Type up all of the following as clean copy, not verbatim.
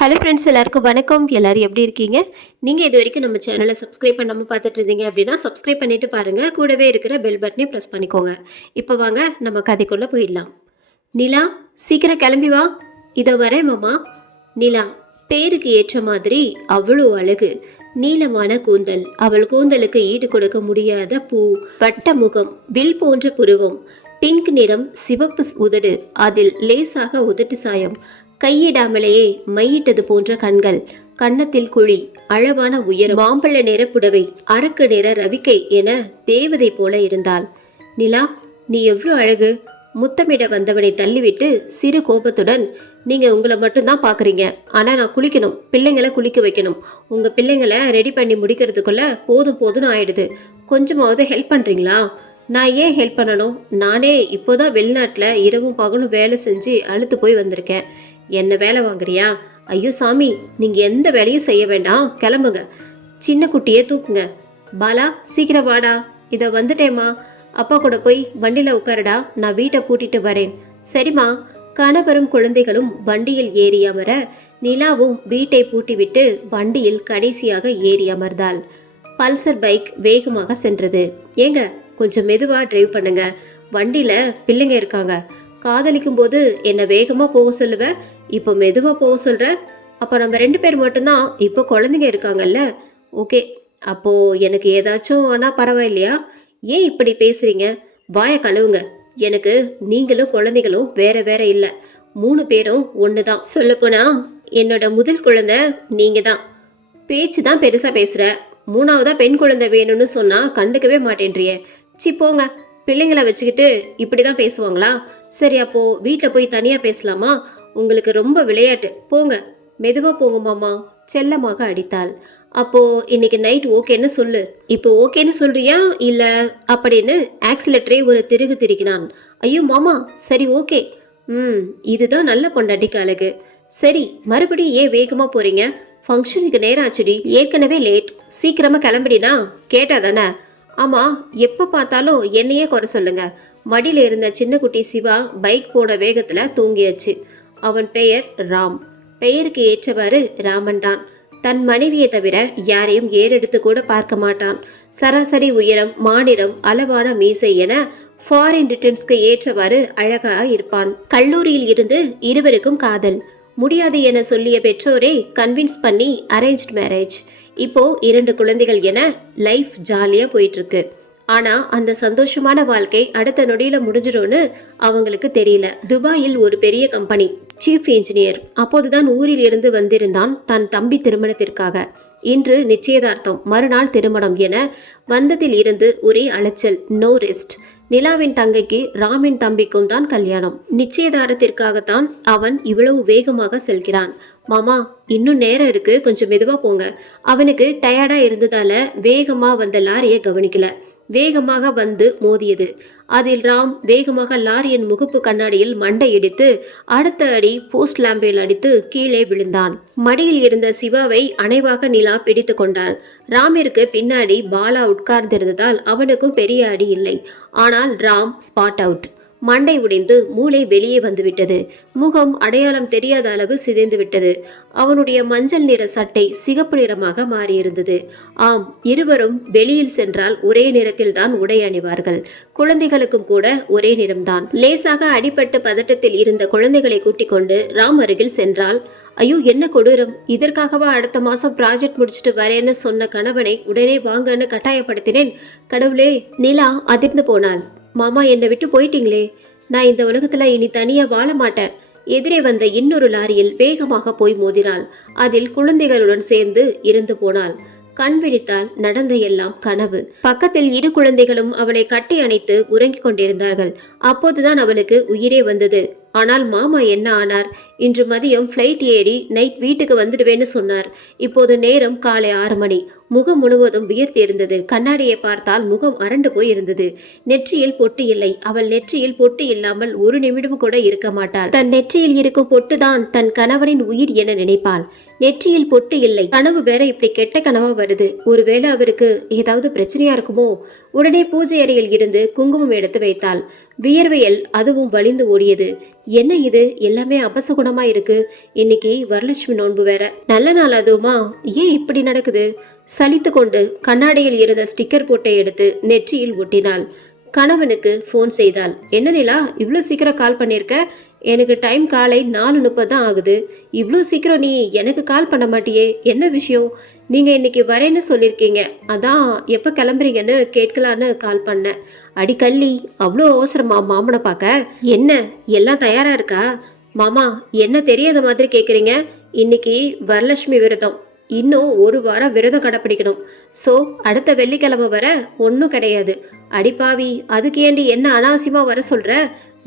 Hello friends, எல்லாருக்கும் வணக்கம். எல்லோரும் எப்படி இருக்கீங்க? நீங்கள் இது வரைக்கும் நம்ம சேனலை சப்ஸ்கிரைப் பண்ணாமல் பார்த்துட்டு இருந்தீங்க அப்படின்னா சப்ஸ்கிரைப் பண்ணிவிட்டு பாருங்கள். கூடவே இருக்கிற பெல் பட்டனையும் ப்ரெஸ் பண்ணிக்கோங்க. இப்போ வாங்க நம்ம கதைக்குள்ளே போயிடலாம். நிலா, சீக்கிரம் கிளம்பி வா. இதோ வரேன் மாமா. நிலா பேருக்கு ஏற்ற மாதிரி அவ்வளோ அழகு. நீளமான கூந்தல், அவள் கூந்தலுக்கு ஈடு கொடுக்க முடியாத பூ, வட்ட முகம், வில் போன்ற புருவம், பிங்க் நிறம், சிவப்பு உதடு, அதில் லேசாக உதட்டு சாயம், கையிடாமலேயே மையிட்டது போன்ற கண்கள், கன்னத்தில் குழி, அழகான உயரம், மாம்பழ நிற புடவை, அரக்கு நிற ரவிக்கை என தேவதை போல இருந்தாள். நிலா, நீ எவ்வளோ அழகு! முத்தமிட வந்தவனை தள்ளிவிட்டு சிறு கோபத்துடன், நீங்க உங்களை மட்டும்தான் பாக்குறீங்க, ஆனா நான் குளிக்கணும், பிள்ளைங்களை குளிக்க வைக்கணும், உங்க பிள்ளைங்களை ரெடி பண்ணி முடிக்கிறதுக்குள்ள போதும்னு ஆயிடுது, கொஞ்சமாவது ஹெல்ப் பண்றீங்களா? நான் ஏன் ஹெல்ப் பண்ணணும்? நானே இப்போதான் வெளிநாட்டில் இரவும் பகலும் வேலை செஞ்சு அழுத்து போய் வந்திருக்கேன். என்ன வேலை வாங்குறியா? ஐயோ சாமி, நீங்கள் எந்த வேலையும் செய்ய வேண்டாம், கிளம்புங்க. சின்ன குட்டியே தூக்குங்க. பாலா, சீக்கிரம் வாடா. இதை வந்துட்டேம்மா. அப்பா கூட போய் வண்டியில் உட்காரடா, நான் வீட்டை பூட்டிட்டு வரேன். சரிம்மா. கணவரும் குழந்தைகளும் வண்டியில் ஏறி அமர நிலாவும் வீட்டை பூட்டிவிட்டு வண்டியில் கடைசியாக ஏறி அமர்ந்தாள். பல்சர் பைக் வேகமாக சென்றது. ஏங்க, கொஞ்சம் மெதுவாக டிரைவ் பண்ணுங்க, வண்டியில் பிள்ளைங்க இருக்காங்க. காதலிக்கும் போது என்னை வேகமாக போக சொல்லுவேன், இப்போ மெதுவாக போக சொல்கிற. அப்போ நம்ம 2 பேர் மட்டும்தான், இப்போ குழந்தைங்க இருக்காங்கல்ல. ஓகே, அப்போது எனக்கு ஏதாச்சும் ஆனால் பரவாயில்லையா? ஏன் இப்படி பேசுகிறீங்க? வாயை கழுவுங்க. எனக்கு நீங்களும் குழந்தைகளும் வேற வேற இல்லை, 3 பேரும் ஒன்று தான். சொல்லப்போனா என்னோட முதல் குழந்தை நீங்கள் தான். பேச்சு தான் பெருசாக பேசுகிற, 3ஆவதா பெண் குழந்தை வேணும்னு சொன்னால் கண்டுக்கவே மாட்டேன்றியே. சி போங்க. பிள்ளைங்களை வச்சுக்கிட்டு இப்படி தான் பேசுவாங்களா? சரி, அப்போது வீட்டில் போய் தனியாக பேசலாமா? உங்களுக்கு ரொம்ப விளையாட்டு, போங்க. மெதுவாக போங்க மாமா, செல்லமாக அடித்தாள். அப்போது இன்னைக்கு நைட் ஓகேன்னு சொல்லு. இப்போ ஓகேன்னு சொல்றியா இல்லை அப்படின்னு ஆக்சிலேட்டரை ஒரு திருகு திருக்கினான். ஐயோ மாமா, சரி ஓகே. இதுதான் நல்ல பொண்டாட்டிக்கு அழகு. சரி, மறுபடியும் ஏன் வேகமாக போகிறீங்க? ஃபங்க்ஷனுக்கு நேரம் ஆச்சுடி, ஏற்கனவே லேட். சீக்கிரமாக கிளம்பிடினா கேட்டா தானே? ஆமாம், எப்போ பார்த்தாலும் என்னையே குறை சொல்லுங்க. மடியில் இருந்த சின்ன குட்டி சிவா பைக் போன வேகத்தில் தூங்கியாச்சு. அவன் பெயர் ராம். பெயருக்கு ஏற்றவாறு ராமன் தான். தன் மனைவியை தவிர யாரையும் ஏறெடுத்து கூட பார்க்க மாட்டான். சராசரி உயரம், மாநிறம், அளவான மீசை என ஃபாரின் ரிட்டர்ன்ஸ்க்கு ஏற்றவாறு அழகாக இருப்பான். கல்லூரியில் இருந்து இருவருக்கும் காதல். முடியாது என சொல்லிய பெற்றோரை கன்வின்ஸ் பண்ணி அரேஞ்ச்ட் மேரேஜ். இப்போ 2 குழந்தைகள் என லைஃப் ஜாலியா போயிட்டு இருக்கு. ஆனா அந்த சந்தோஷமான வாழ்க்கை அடுத்த நொடியில முடிஞ்சிடும்னு அவங்களுக்கு தெரியல. துபாயில் ஒரு பெரிய கம்பெனி சீஃப் இன்ஜினியர். அப்போதுதான் ஊரில் இருந்து வந்திருந்தான் தன் தம்பி திருமணத்திற்காக. இன்று நிச்சயதார்த்தம், மறுநாள் திருமணம் என வந்ததில் இருந்து ஒரே அலைச்சல், நோ ரெஸ்ட். நிலாவின் தங்கைக்கு ராமின் தம்பிக்கும் தான் கல்யாணம். நிச்சயதாரத்திற்காகத்தான் அவன் இவ்வளவு வேகமாக செல்கிறான். மாமா, இன்னும் நேரம் இருக்கு, கொஞ்சம் மெதுவா போங்க. அவனுக்கு டயர்டா இருந்ததால வேகமா வந்த லாரியை கவனிக்கல. வேகமாக வந்து மோதியது. அதில் ராம் வேகமாக லாரியின் முகப்பு கண்ணாடியில் மண்டை இடித்து அடுத்த அடி போஸ்ட் லாம்பில் அடித்து கீழே விழுந்தான். மடியில் இருந்த சிவாவை அணைவாக நிலா பிடித்து கொண்டாள். ராமிற்கு பின்னாடி பாலா உட்கார்ந்திருந்ததால் அவனுக்கும் பெரிய அடி இல்லை. ஆனால் ராம் ஸ்பாட் அவுட். மண்டை உடைந்து மூளை வெளியே வந்துவிட்டது. முகம் அடையாளம் தெரியாத அளவு சிதைந்து விட்டது. அவனுடைய மஞ்சள் நிற சட்டை சிகப்பு நிறமாக மாறியிருந்தது. ஆம், இருவரும் வெளியில் சென்றால் ஒரே நிறத்தில் தான் உடை அணிவார்கள். குழந்தைகளுக்கும் கூட ஒரே நிறம்தான். லேசாக அடிபட்டு பதட்டத்தில் இருந்த குழந்தைகளை கூட்டிக் கொண்டு ராம் அருகில் சென்றாள். ஐயோ, என்ன கொடூரம்! இதற்காகவா அடுத்த மாசம் ப்ராஜெக்ட் முடிச்சுட்டு வரேன்னு சொன்ன கணவனை உடனே வாங்கன்னு கட்டாயப்படுத்தினேன். கடவுளே! நிலா அதிர்ந்து போனாள். மாமா, என்னை விட்டு போயிட்டீங்களே, நான் இந்த உலகத்துல இனி தனியா வாழ மாட்டேன். எதிரே வந்த இன்னொரு லாரியில் வேகமாக போய் மோதினாள். அதில் குழந்தைகளுடன் சேர்ந்து இறந்து போனாள். கண் விழித்தால் நடந்த எல்லாம் கனவு. பக்கத்தில் 2 குழந்தைகளும் அவளை கட்டி அணைத்து உறங்கிக் கொண்டிருந்தார்கள். அப்போதுதான் அவளுக்கு உயிரே வந்தது. ஆனால் மாமா என்ன ஆனார்? இன்று மதியம் ஃப்ளைட் ஏறி நைட் வீட்டுக்கு வந்துடுவேன்னு சொன்னார். இப்போது நேரம் காலை 6 மணி. முகம் முழுவதும் வியர்த்து இருந்தது. கண்ணாடியை பார்த்தால் முகம் அரண்டு போய் இருந்தது. நெற்றியில் பொட்டு இல்லை. அவள் நெற்றியில் பொட்டு இல்லாமல் ஒரு நிமிடம் கூட இருக்க மாட்டாள். தன் நெற்றியில் இருக்கும் பொட்டுதான் தன் கணவனின் உயிர் என நினைப்பாள். நெற்றியில் பொட்டு இல்லை. கனவு வேற இப்படி கெட்ட கனவா வருது. ஒருவேளை அவருக்கு ஏதாவது பிரச்சனையா இருக்குமோ? உடனே பூஜை அறையில் இருந்து குங்குமம் எடுத்து வைத்தாள். வியர்வையில் அதுவும் வழிந்து ஓடியது. என்ன இது எல்லாமே அபசகுணமா இருக்கு. இன்னைக்கு வரலட்சுமி நோன்பு வேற. நல்ல நாள் அதுவுமா? ஏன் இப்படி நடக்குது? சலித்து கொண்டு கண்ணாடியில் இருந்த ஸ்டிக்கர் போட்டை எடுத்து நெற்றியில் ஒட்டினாள். கணவனுக்கு ஃபோன் செய்தாள். என்ன நிலா, இவ்வளோ சீக்கிரம் கால் பண்ணியிருக்க? எனக்கு டைம் காலை 4:30 தான் ஆகுது. இவ்வளோ சீக்கிரம் நீ எனக்கு கால் பண்ண மாட்டியே, என்ன விஷயம்? நீங்கள் இன்னைக்கு வரேன்னு சொல்லியிருக்கீங்க, அதான் எப்போ கிளம்புறீங்கன்னு கேட்கலான்னு கால் பண்ணேன். அடி கள்ளி, அவ்வளோ அவசரமா மாமனை பார்க்க? என்ன எல்லாம் தயாராக இருக்கா? மாமா, என்ன தெரியாத மாதிரி கேட்குறீங்க? இன்னைக்கு வரலட்சுமி விரதம், இன்னும் ஒரு வாரம் விரதம் கடைப்பிடிக்கணும். ஸோ அடுத்த வெள்ளிக்கிழமை வர ஒன்றும் கிடையாது. அடிப்பாவி, அதுக்கு ஏண்டி என்ன அனாவசியமாக வர சொல்கிற?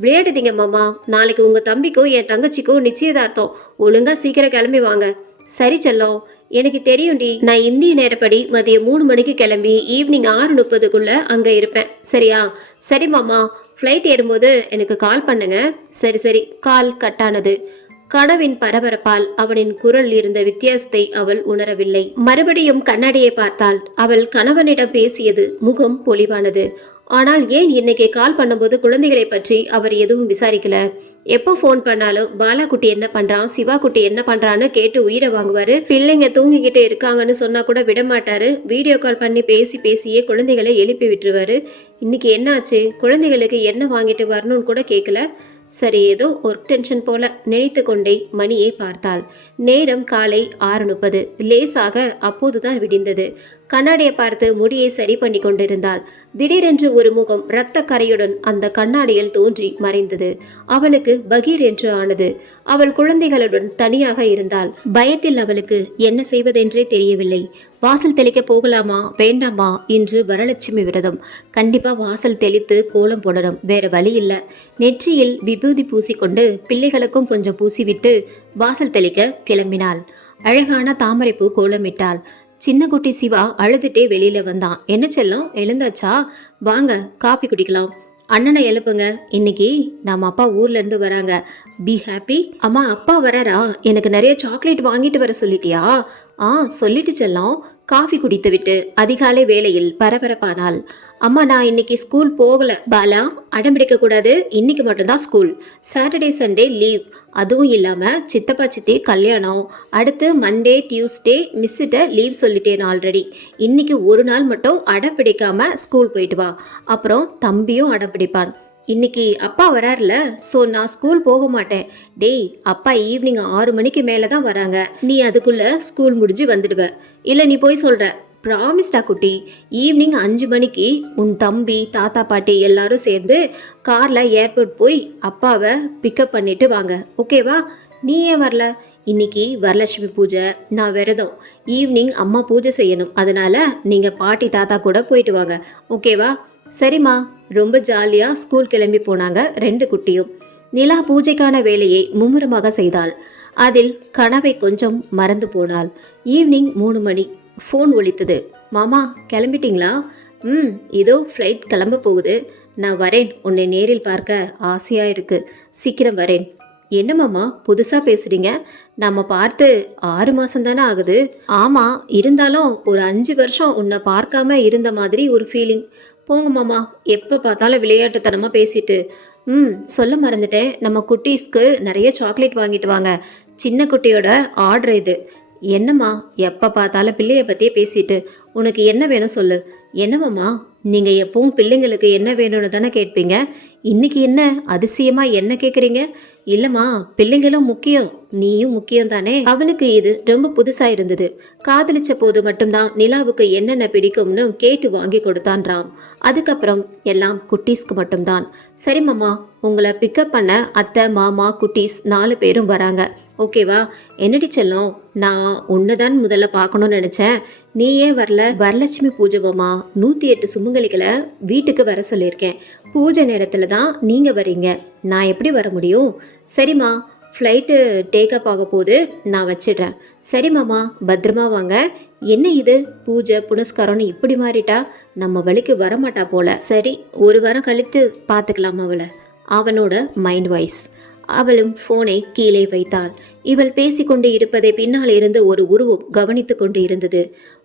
விளையாடுதீங்க மாமா, நாளைக்கு உங்கள் தம்பிக்கும் என் தங்கச்சிக்கும் நிச்சயதார்த்தம். ஒழுங்காக சீக்கிரம் கிளம்பி வாங்க. சரி செல்லம், எனக்கு தெரியும்டி. நான் இந்திய நேரப்படி மதியம் 3 மணிக்கு கிளம்பி ஈவினிங் 6:30க்குள்ளே அங்கே இருப்பேன். சரியா? சரி மாமா, ஃப்ளைட் ஏறும்போது எனக்கு கால் பண்ணுங்க. சரி சரி. கால் கட்டானது. கனவின் பரபரப்பால் அவனின் குரல் இருந்த வித்தியாசத்தை அவள் உணரவில்லை. மறுபடியும் கண்ணாடியை பார்த்தாள். அவள் கணவனிடம் பேசியது முகம் பொலிவானது. ஆனால் ஏன் இன்னைக்கு கால் பண்ணும்போது குழந்தைகளை பற்றி அவர் எதுவும் விசாரிக்கல? எப்போ ஃபோன் பண்ணாலும் பாலா குட்டி என்ன பண்றான், சிவா குட்டி என்ன பண்றான்னு கேட்டு உயிரை வாங்குவாரு. பிள்ளைங்க தூங்கிக்கிட்டு இருக்காங்கன்னு சொன்னா கூட விட மாட்டாரு. வீடியோ கால் பண்ணி பேசியே குழந்தைகளை எழுப்பி விட்டுருவாரு. இன்னைக்கு என்னாச்சு? குழந்தைகளுக்கு என்ன வாங்கிட்டு வரணும்னு கூட கேட்கல. சரி, ஏதோ ஒரு டென்ஷன் போல நினைத்து கொண்டே மணியை பார்த்தாள். நேரம் காலை 6:30. லேசாக அப்போதுதான் விடிந்தது. கண்ணாடியை பார்த்து முடியை சரி பண்ணி கொண்டிருந்தாள். திடீரென்று ஒரு முகம் இரத்த கரையுடன் அந்த கண்ணாடியில் தோன்றி மறைந்தது. அவளுக்கு பகீர் என்று ஆனது. அவள் குழந்தைகளுடன் தனியாக இருந்தாள். பயத்தில் அவளுக்கு என்ன செய்வதென்றே தெரியவில்லை. வாசல் தெளிக்க போகலாமா வேண்டாமா? இன்று வரலட்சுமி விரதம். கண்டிப்பா வாசல் தெளித்து கோலம் போடணும், வேற வழி இல்லை. நெற்றியில் விபூதி பூசிக்கொண்டு பிள்ளைகளுக்கும் கொஞ்சம் பூசிவிட்டு வாசல் தெளிக்க கிளம்பினாள். அழகான தாமரைப்பூ கோலமிட்டாள். சின்ன குட்டி சிவா அழுதுட்டே வெளியில வந்தான். என்ன செல்லம், எழுந்தாச்சா? வாங்க காப்பி குடிக்கலாம். அண்ணனை எழுப்புங்க, இன்னைக்கு நம்ம அப்பா ஊர்ல இருந்து வராங்க. Be happy. அம்மா, அப்பா வராரா? எனக்கு நிறைய சாக்லேட் வாங்கிட்டு வர சொல்லிட்டியா? சொல்லிட்டு செல்லம். காஃபி குடித்து விட்டு அதிகாலை வேளையில் பரபரப்பானாள். அம்மா, நான் இன்னைக்கு ஸ்கூல் போகல. பாலா, அடம்பிடிக்க கூடாது. இன்னைக்கு மட்டும்தான் ஸ்கூல். Saturday Sunday leave. அதுவும் இல்லாம சித்தப்பா சித்தி கல்யாணம். அடுத்து மண்டே டியூஸ்டே மிஸ்ஸிட்ட லீவ் சொல்லிட்டேன் ஆல்ரெடி. இன்னைக்கு ஒரு நாள் மட்டும் அடம் பிடிக்காம ஸ்கூல் போயிட்டு வா. அப்புறம் தம்பியும் அடம் பிடிப்பான். இன்னைக்கு அப்பா வராருல, ஸோ நான் ஸ்கூல் போக மாட்டேன். டேய், அப்பா ஈவினிங் 6 மணிக்கு மேலே தான் வராங்க. நீ அதுக்குள்ள ஸ்கூல் முடிஞ்சு வந்துடுவ. இல்லை, நீ போய் சொல்ற. ப்ராமிஸ்டா குட்டி. ஈவினிங் 5 மணிக்கு உன் தம்பி தாத்தா பாட்டி எல்லாரும் சேர்ந்து காரில் ஏர்போர்ட் போய் அப்பாவை பிக்கப் பண்ணிட்டு வாங்க. ஓகேவா? நீ ஏன் வரல? இன்னைக்கு வரலட்சுமி பூஜை, நான் விரதம். ஈவினிங் அம்மா பூஜை செய்யணும். அதனால நீங்கள் பாட்டி தாத்தா கூட போயிட்டு வாங்க. ஓகேவா? சரிம்மா. ரொம்ப ஜாலியாக ஸ்கூல் கிளம்பி போனாங்க 2 குட்டியும். நிலா பூஜைக்கான வேலையை மும்முரமாக செய்தாள். அதில் கனவை கொஞ்சம் மறந்து போனாள். ஈவினிங் 3 மணி. ஃபோன் ஒலித்தது. மாமா, கிளம்பிட்டீங்களா? இதோ ஃப்ளைட் கிளம்ப போகுது. நான் வரேன். உன்னை நேரில் பார்க்க ஆசையாக இருக்கு. சீக்கிரம் வரேன். என்ன மாமா புதுசாக பேசுகிறீங்க? நம்ம பார்த்து 6 மாதம் தானே ஆகுது. ஆமாம், இருந்தாலும் ஒரு 5 வருஷம் உன்னை பார்க்காம இருந்த மாதிரி ஒரு ஃபீலிங். போங்க மாமா, எப்போ பார்த்தாலும் விளையாட்டுத்தனமாக பேசிட்டு. சொல்ல மறந்துட்டேன், நம்ம குட்டீஸ்க்கு நிறைய சாக்லேட் வாங்கிட்டு வாங்க. சின்ன குட்டியோட ஆர்டர் இது. என்னம்மா எப்போ பார்த்தாலும் பிள்ளைய பற்றியே பேசிட்டு. உனக்கு என்ன வேணும் சொல்லு. என்னமாம்மா, நீங்கள் எப்பவும் பிள்ளைங்களுக்கு என்ன வேணும்னு தானே கேட்பீங்க. இன்னைக்கு என்ன அதிசயமாக என்ன கேட்குறீங்க? இல்லைம்மா, பிள்ளைங்களும் முக்கியம், நீயும் முக்கியம் தானே. அவனுக்கு இது ரொம்ப புதுசாக இருந்தது. காதலிச்ச போது மட்டும்தான் நிலாவுக்கு என்னென்ன பிடிக்கும்னு கேட்டு வாங்கி கொடுத்தான் ராம். அதுக்கப்புறம் எல்லாம் குட்டீஸ்க்கு மட்டும்தான். சரி மாமா, உங்களை பிக்கப் பண்ண அத்தை மாமா குட்டீஸ் 4 பேரும் வராங்க. ஓகேவா? என்னடி செல்லம், நான் உன்னைதான் முதல்ல பார்க்கணும்னு நினச்சேன். நீ ஏன் வரல? வரலட்சுமி பூஜை மாமா, 108 சுமங்கலிகளை வீட்டுக்கு வர சொல்லியிருக்கேன். பூஜை நேரத்தில் தான் நீங்கள் வரீங்க. நான் எப்படி வர முடியும்? சரிம்மா, ஃப்ளைட்டு டேக்கப் ஆக போது, நான் வச்சிடுறேன். சரி மாமா, பத்திரமா வாங்க. என்ன இது பூஜை புனஸ்காரம்னு இப்படி மாறிட்டா? நம்ம வழிக்கு வரமாட்டா போல. சரி, ஒரு வாரம் கழித்து பார்த்துக்கலாம் அவளை. அவனோட மைண்ட் வாய்ஸ். அவளும் போனை கீழே வைத்தாள். இவள் பேசிக்கொண்டு இருப்பதை பின்னால் இருந்து ஒரு உருவம் கவனித்து கொண்டு இருந்தது.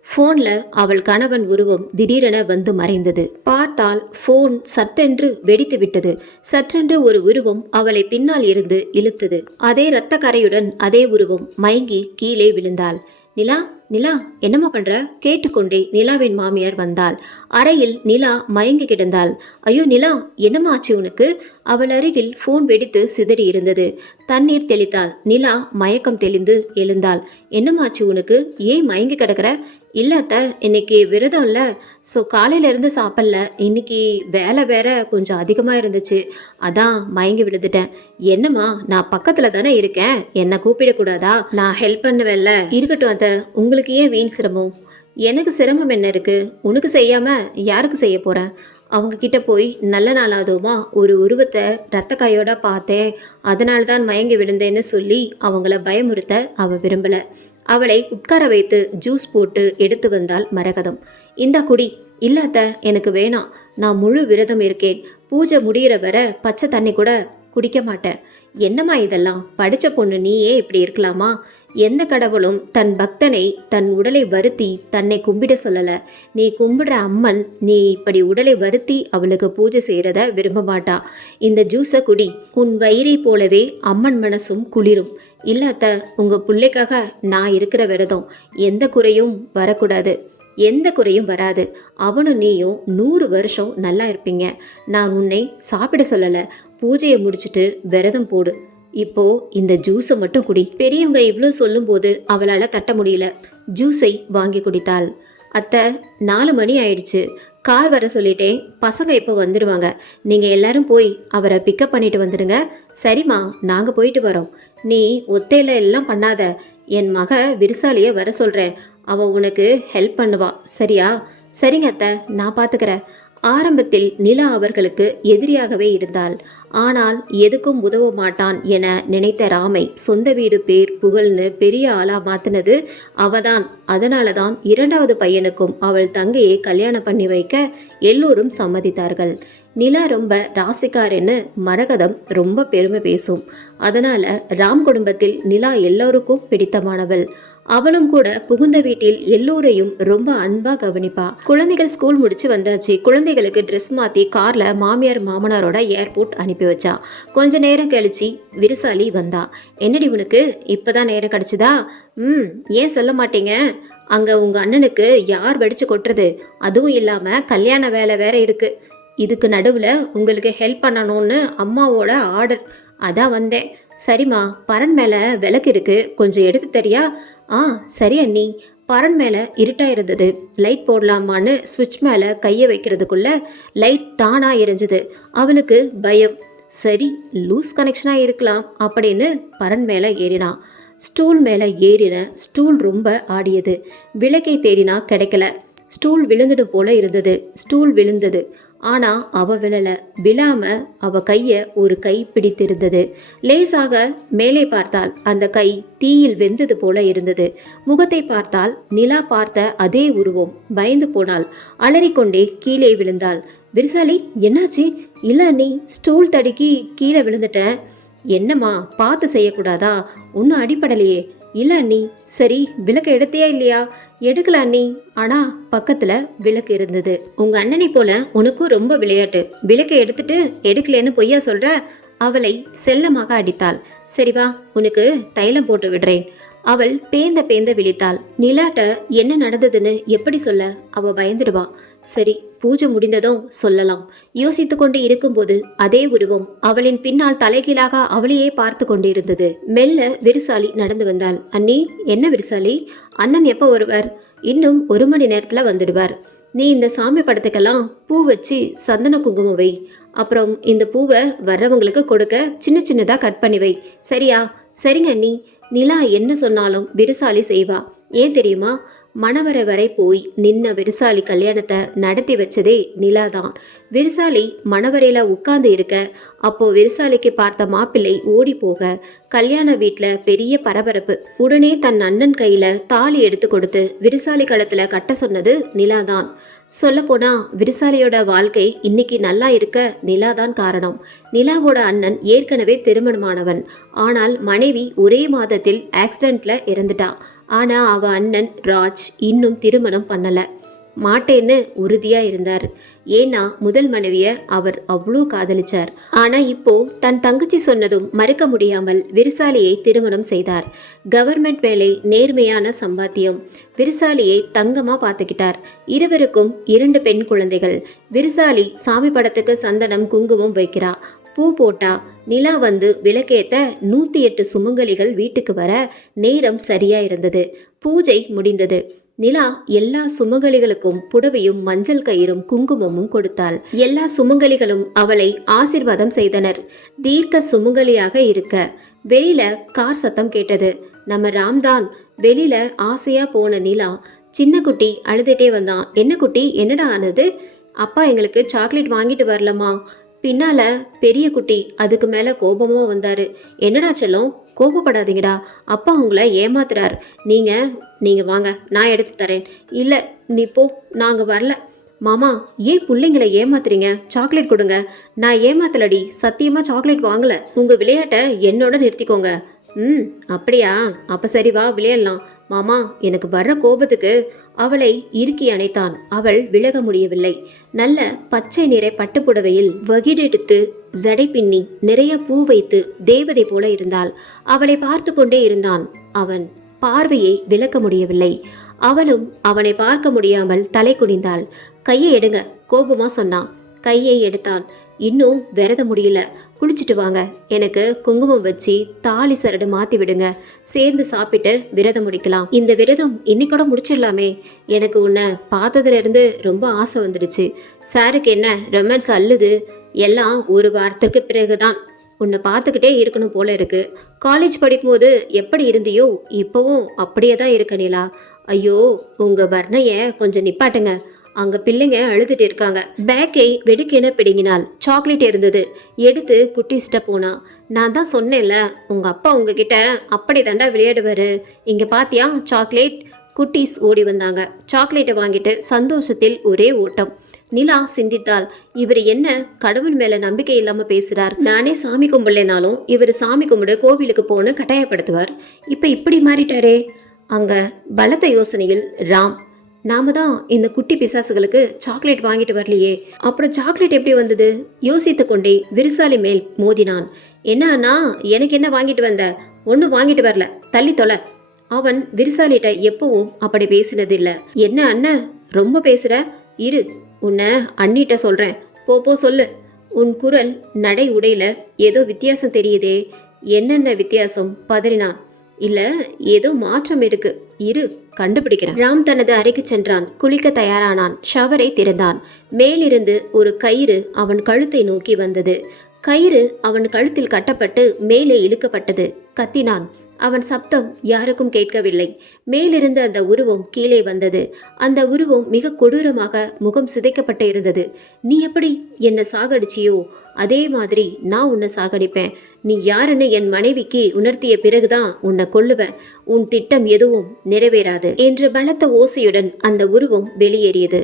போன்ல அவள் கணவன் உருவம் திடீரென வந்து மறைந்தது. பார்த்தால் போன் சட்டென்று வெடித்து விட்டது. சற்றென்று ஒரு உருவம் அவளை பின்னால் இருந்து இழுத்தது. அதே இரத்த கரையுடன் அதே உருவம் மயங்கி கீழே விழுந்தாள். நிலா, நிலா, என்னம்மா பண்ற? கேட்டுக்கொண்டே நிலாவின் மாமியார் வந்தாள். அறையில் நிலா மயங்கி கிடந்தாள். ஐயோ நிலா, என்னம்மா ஆச்சு உனக்கு? அவள் அருகில் போன் வெடித்து சிதறி இருந்தது. தண்ணீர் தெளித்தாள். நிலா மயக்கம் தெளிந்து எழுந்தாள். என்னம்மாச்சு உனக்கு? ஏன் மயங்கி கிடக்குற? இல்லத்த, இன்னைக்கு விரதம் இல்லை, ஸோ காலையில இருந்து சாப்பிடல. இன்னைக்கு வேலை வேற கொஞ்சம் அதிகமாக இருந்துச்சு, அதான் மயங்கி விழுந்துட்டேன். என்னம்மா, நான் பக்கத்தில் தானே இருக்கேன், என்னை கூப்பிடக்கூடாதா? நான் ஹெல்ப் பண்ணுவேன்ல. இருக்கட்டும் அத்தை, உங்களுக்கு ஏன் வீண் சிரமம்? எனக்கு சிரமம் என்ன இருக்கு? உனக்கு செய்யாம யாருக்கு செய்ய போறேன்? அவங்க கிட்ட போய் நல்ல நாளாதோமா ஒரு உருவத்தை ரத்த கரையோட பார்த்தேன், அதனால தான் மயங்கி விழுந்தேன்னு சொல்லி அவங்கள பயமுறுத்த அவ விரும்பல. அவளை உட்கார வைத்து ஜூஸ் போட்டு எடுத்து வந்தாள் மரகதம். இந்த குடி. இல்லாத, எனக்கு வேணாம், நான் முழு விரதம் இருக்கேன், பூஜை முடிகிற வரை பச்சை தண்ணி கூட குடிக்க மாட்டேன். என்னம்மா இதெல்லாம்? படித்த பொண்ணு நீயே இப்படி இருக்கலாமா? எந்த கடவுளும் தன் பக்தனை தன் உடலை வருத்தி தன்னை கும்பிட சொல்லலை. நீ கும்பிடுற அம்மன் நீ இப்படி உடலை வருத்தி அவளுக்கு பூஜை செய்கிறத விரும்ப மாட்டா. இந்த ஜூஸை குடி, உன் வயிறை போலவே அம்மன் மனசும் குளிரும். இல்லாத, உங்கள் பிள்ளைக்காக நான் இருக்கிற விரதம், எந்த குறையும் வரக்கூடாது, எந்த குறையும் வராது. அவனும் நீயும் 100 வருஷம் நல்லா இருப்பீங்க. நான் உன்னை சாப்பிட சொல்லலை, பூஜையை முடிச்சுட்டு விரதம் போடு. இப்போ இந்த ஜூஸை மட்டும் குடி. பெரியவங்க இவ்வளோ சொல்லும்போது அவளால் தட்ட முடியல. ஜூஸை வாங்கி குடித்தாள். அத்தை, 4 மணி ஆயிடுச்சு, கார் வர சொல்லிட்டேன், பசங்க இப்போ வந்துடுவாங்க, நீங்கள் எல்லாரும் போய் அவரை பிக்கப் பண்ணிட்டு வந்துடுங்க. சரிம்மா, நாங்கள் போயிட்டு வரோம். நீ ஒத்தையில எல்லாம் பண்ணாத, என் மக விருசாலியை வர சொல்கிறேன், அவள் உனக்கு ஹெல்ப் பண்ணுவா, சரியா? சரிங்க அத்தை, நான் பார்த்துக்கிறேன். ஆரம்பத்தில் நிலா அவர்களுக்கு எதிரியாகவே இருந்தாள். ஆனால் எதுக்கும் உதவ மாட்டான் என நினைத்த ராமை சொந்த வீடு பேர் புகழ்னு பெரிய ஆளா மாத்தினது அவதான். அதனால தான் 2வது பையனுக்கும் அவள் தங்கையை கல்யாணம் பண்ணி வைக்க எல்லோரும் சம்மதித்தார்கள். நிலா ரொம்ப ராசிக்காரன்னு மரகதம் ரொம்ப பெருமை பேசும். அதனால ராம் குடும்பத்தில் நிலா எல்லோருக்கும் பிடித்தமானவள். அவளும் கூட புகுந்த வீட்டில் எல்லோரையும் ரொம்ப அன்பா கவனிப்பா. குழந்தைகள் ஸ்கூல் முடிச்சு வந்தாச்சு. குழந்தைகளுக்கு ட்ரெஸ் மாத்தி கார்ல மாமியார் மாமனாரோட ஏர்போர்ட் அனுப்பி வச்சா. கொஞ்ச நேரம் கழிச்சு விருசாலி வந்தா. என்னடி உனக்கு இப்பதான் நேரம் கிடைச்சுதா? ஏன் சொல்ல மாட்டீங்க? அங்க உங்க அண்ணனுக்கு யார் வெடிச்சு கொட்டுறது? அதுவும் இல்லாம கல்யாண வேலை வேற இருக்கு. இதுக்கு நடுவில் உங்களுக்கு ஹெல்ப் பண்ணணும்னு அம்மாவோட ஆர்டர், அதான் வந்தேன். சரிம்மா, பரன் மேலே விளக்கு இருக்கு, கொஞ்சம் எடுத்து தரியா? சரி அண்ணி. பரன் மேலே இருட்டாக இருந்தது, லைட் போடலாமான்னு ஸ்விட்ச் மேலே கையை வைக்கிறதுக்குள்ள லைட் தானாக எரிஞ்சுது. அவளுக்கு பயம். சரி, லூஸ் கனெக்ஷனாக இருக்கலாம் அப்படின்னு பரன் மேலே ஏறினான். ஸ்டூல் மேலே ஏறின. ஸ்டூல் ரொம்ப ஆடியது. விளக்கை தேடினா கிடைக்கல. ஸ்டூல் விழுந்தது போல இருந்தது. ஸ்டூல் விழுந்தது. ஆனா அவ விழல. விழாம அவ கைய ஒரு கை பிடித்திருந்தது. லேசாக மேலே பார்த்தால் அந்த கை தீயில் வெந்தது போல இருந்தது. முகத்தை பார்த்தால் நிலா பார்த்த அதே உருவம். பயந்து போனாள். அலறிக்கொண்டே கீழே விழுந்தாள். விருசாலி, என்னாச்சு? இல்ல நீ ஸ்டூல் தடுக்கி கீழே விழுந்துட்டேன். என்னம்மா, பார்த்து செய்யக்கூடாதா? ஒன்றும் அடிப்படலையே. இல்ல அண்ணி. சரி, விளக்கு எடுத்தியா இல்லையா? எடுக்கல அண்ணி, ஆனா பக்கத்துல விளக்கு இருந்தது. உங்க அண்ணனை போல உனக்கும் ரொம்ப விளையாட்டு. விளக்கை எடுத்துட்டு எடுக்கலன்னு பொய்யா சொல்ற? அவளை செல்லமாக அடித்தாள். சரி வா, உனக்கு தைலம் போட்டு விடுறேன். அவள் பேந்த பேந்த விழித்தாள். நிலாட்ட என்ன நடந்ததுன்னு எப்படி சொல்ல? அவ பயந்துடுவா. சரி, பூஜை முடிந்ததும் சொல்லலாம். யோசித்து கொண்டு இருக்கும்போது அதே உருவம் அவளின் பின்னால் தலைகீழாக அவளையே பார்த்து கொண்டிருந்தது. மெல்ல விருசாலி நடந்து வந்தாள். அண்ணி, என்ன விருசாலி? அண்ணன் எப்போ வருவார்? இன்னும் 1 மணி நேரத்துல வந்துடுவார். நீ இந்த சாமி படத்துக்கெல்லாம் பூ வச்சு சந்தன குங்குமம் வை. அப்புறம் இந்த பூவை வர்றவங்களுக்கு கொடுக்க சின்ன சின்னதா கட் பண்ணி வை, சரியா? சரிங்க அண்ணி. நிலா என்ன சொன்னாலும் விருசாலி செய்வா. ஏன் தெரியுமா? மணவரை வரை போய் நின்ன விருசாலி கல்யாணத்தை நடத்தி வச்சதே நிலாதான். விருசாலி மணவரையில உட்கார்ந்து இருக்க அப்போ விருசாலிக்கு பார்த்த மாப்பிள்ளை ஓடி போக கல்யாண வீட்டில் பெரிய பரபரப்பு. உடனே தன் அண்ணன் கையில தாலி எடுத்து கொடுத்து விருசாலி கழுத்துல கட்ட சொன்னது நிலாதான். சொல்லப்போனா விருசாலியோட வாழ்க்கை இன்னைக்கு நல்லா இருக்க நிலாதான் காரணம். நிலாவோட அண்ணன் ஏற்கனவே திருமணமானவன். ஆனால் மனைவி ஒரே மாதத்தில் ஆக்சிடென்ட்ல இறந்துட்டா. ஆனா அவ அண்ணன் ராஜ் இன்னும் திருமணம் பண்ணல மாட்டேன்னு உறுதியா இருந்தார். ஏன்னா முதல் மனைவிய அவர் அவ்வளோ காதலிச்சார். ஆனா இப்போ தன் தங்கச்சி சொன்னதும் மறுக்க முடியாமல் விருசாலியை திருமணம் செய்தார். கவர்மெண்ட் வேலை, நேர்மையான சம்பாத்தியம். விருசாலியை தங்கமா பார்த்துக்கிட்டார். இருவருக்கும் 2 பெண் குழந்தைகள். விருசாலி சாமி படத்துக்கு சந்தனம் குங்குமம் வைக்கிறா. பூ போட்டா. நிலா வந்து விளக்கேத்த 108 சுமங்கலிகள் வீட்டுக்கு வர நேரம் சரியா இருந்தது. பூஜை முடிந்தது. நிலா எல்லா சுமங்கலிகளுக்கும் புடவையும் மஞ்சள் கயிறும் குங்குமமும் கொடுத்தாள். எல்லா சுமங்கலிகளும் அவளை ஆசிர்வாதம் செய்தனர். தீர்க்க சுமங்கலியாக இருக்க. வெளியில கார் சத்தம் கேட்டது. நம்ம ராம்தான். வெளியில ஆசையா போன நிலா சின்ன குட்டி அழுதுட்டே வந்தான். என்ன குட்டி, என்னடா ஆனது? அப்பா எங்களுக்கு சாக்லேட் வாங்கிட்டு வரலமா? பின்னால பெரிய குட்டி அதுக்கு மேல கோபமா வந்தாரு. என்னடா செல்லம், கோபப்படாதீங்கடா, அப்பா உங்களை ஏமாத்துறார். நீங்க வாங்க, நான் எடுத்து தரேன். இல்லை நீ போ, நாங்க வரல. மாமா, ஏன் பிள்ளைங்களை ஏமாத்துறீங்க? சாக்லேட் கொடுங்க. நான் ஏமாத்தலடி, சத்தியமா சாக்லேட் வாங்கல. உங்க விளையாட்டை என்னோட நிறுத்திக்கோங்க. அப்படியா? அப்ப சரி, வா விளையாடலாம். மாமா, எனக்கு வர்ற கோபத்துக்கு. அவளை இறுக்கி அணைத்தான். அவள் விலக முடியவில்லை. நல்ல பச்சை நிற பட்டுப்புடவையில் வகிடெடுத்து ஜடை பின்னி நிறைய பூ வைத்து தேவதை போல இருந்தாள். அவளை பார்த்து கொண்டே இருந்தான். அவன் பார்வையை விலக்க முடியவில்லை. அவளும் அவனை பார்க்க முடியாமல் தலை குனிந்தாள். கையை எடுங்க, கோபமா சொன்னான். கையை எடுத்தான். இன்னும் விரத முடியல, குளிச்சுட்டு வாங்க, எனக்கு குங்குமம் வச்சு தாலி சரடு மாத்தி விடுங்க, சேர்ந்து சாப்பிட்டு விரதம் முடிக்கலாம். இந்த விரதம் இன்னைக்கூட முடிச்சிடலாமே. எனக்கு உன்னை பார்த்ததுல இருந்து ரொம்ப ஆசை வந்துடுச்சு. சாருக்கு என்ன ரொமான்ஸ் அல்லுது? எல்லாம் ஒரு வாரத்துக்கு பிறகுதான். உன்னை பார்த்துக்கிட்டே இருக்கணும் போல இருக்கு. காலேஜ் படிக்கும்போது எப்படி இருந்தியோ இப்போவும் அப்படியே தான் இருக்க நிலா. ஐயோ, உங்க வர்ணைய கொஞ்சம் நிப்பாட்டுங்க, அங்க பிள்ளைங்க அழுதுட்டு இருக்காங்க. பேக்கை வெடுக்கென பிடுங்கினாள். சாக்லேட் இருந்தது, எடுத்து குட்டீஸ்ட போனா. நான் தான் சொன்னேன்ல, உங்க அப்பா உங்ககிட்ட அப்படி தாண்டா விளையாடுவாரு. இங்க பாத்தியா சாக்லேட்? குட்டீஸ் ஓடி வந்தாங்க. சாக்லேட்டை வாங்கிட்டு சந்தோஷத்தில் ஒரே ஓட்டம். நிலா சிந்தித்தாள். இவர் என்ன கடவுள் மேல நம்பிக்கை இல்லாம பேசுறார்? நானே சாமி கும்பிடலைனாலும் இவர் சாமி கும்பிடு கோவிலுக்கு போன கட்டாயப்படுத்துவார். இப்ப இப்படி மாறிட்டாரே. அங்க பலத்த யோசனையில் ராம், நாம தான் இந்த குட்டி பிசாசுகளுக்கு சாக்லேட் வாங்கிட்டு வரலையே, அப்புறம் சாக்லேட் எப்படி வந்தது? யோசித்து கொண்டே விருசாலி மேல் மோதினான். என்ன அண்ணா, எனக்கு என்ன வாங்கிட்டு வந்த? ஒன்னும் வாங்கிட்டு வரல, தள்ளி தொலை. அவன் விருசாலிட்ட எப்பவும் அப்படி பேசினது இல்ல. என்ன அண்ணன் ரொம்ப பேசுற? இரு, உன்னை அண்ணிட்ட சொல்றேன், போ சொல்லு. உன் குரல் நடை உடையில ஏதோ வித்தியாசம் தெரியுதே. என்னென்ன வித்தியாசம்? பதறினான். இல்ல, ஏதோ மாற்றம் இருக்கு, இரு கண்டுபிடிக்கிறேன். ராம் தனது அறைக்கு சென்றான். குளிக்க தயாரானான். ஷவரை திறந்தான். மேலிருந்து ஒரு கயிறு அவன் கழுத்தை நோக்கி வந்தது. கயிறு அவன் கழுத்தில் கட்டப்பட்டு மேலே இழுக்கப்பட்டது. கத்தினான். அவன் சப்தம் யாருக்கும் கேட்கவில்லை. மேலிருந்து அந்த உருவம் கீழே வந்தது. அந்த உருவம் மிக கொடூரமாக முகம் சிதைக்கப்பட்டு இருந்தது. நீ எப்படி என்னை சாகடிச்சியோ அதே மாதிரி நான் உன்னை சாகடிப்பேன். நீ யாருன்னு என் மனைவிக்கு உணர்த்திய பிறகுதான் உன்னை கொல்லுவேன். உன் திட்டம் எதுவும் நிறைவேறாது என்று பலத்த ஓசையுடன் அந்த உருவம் வெளியேறியது.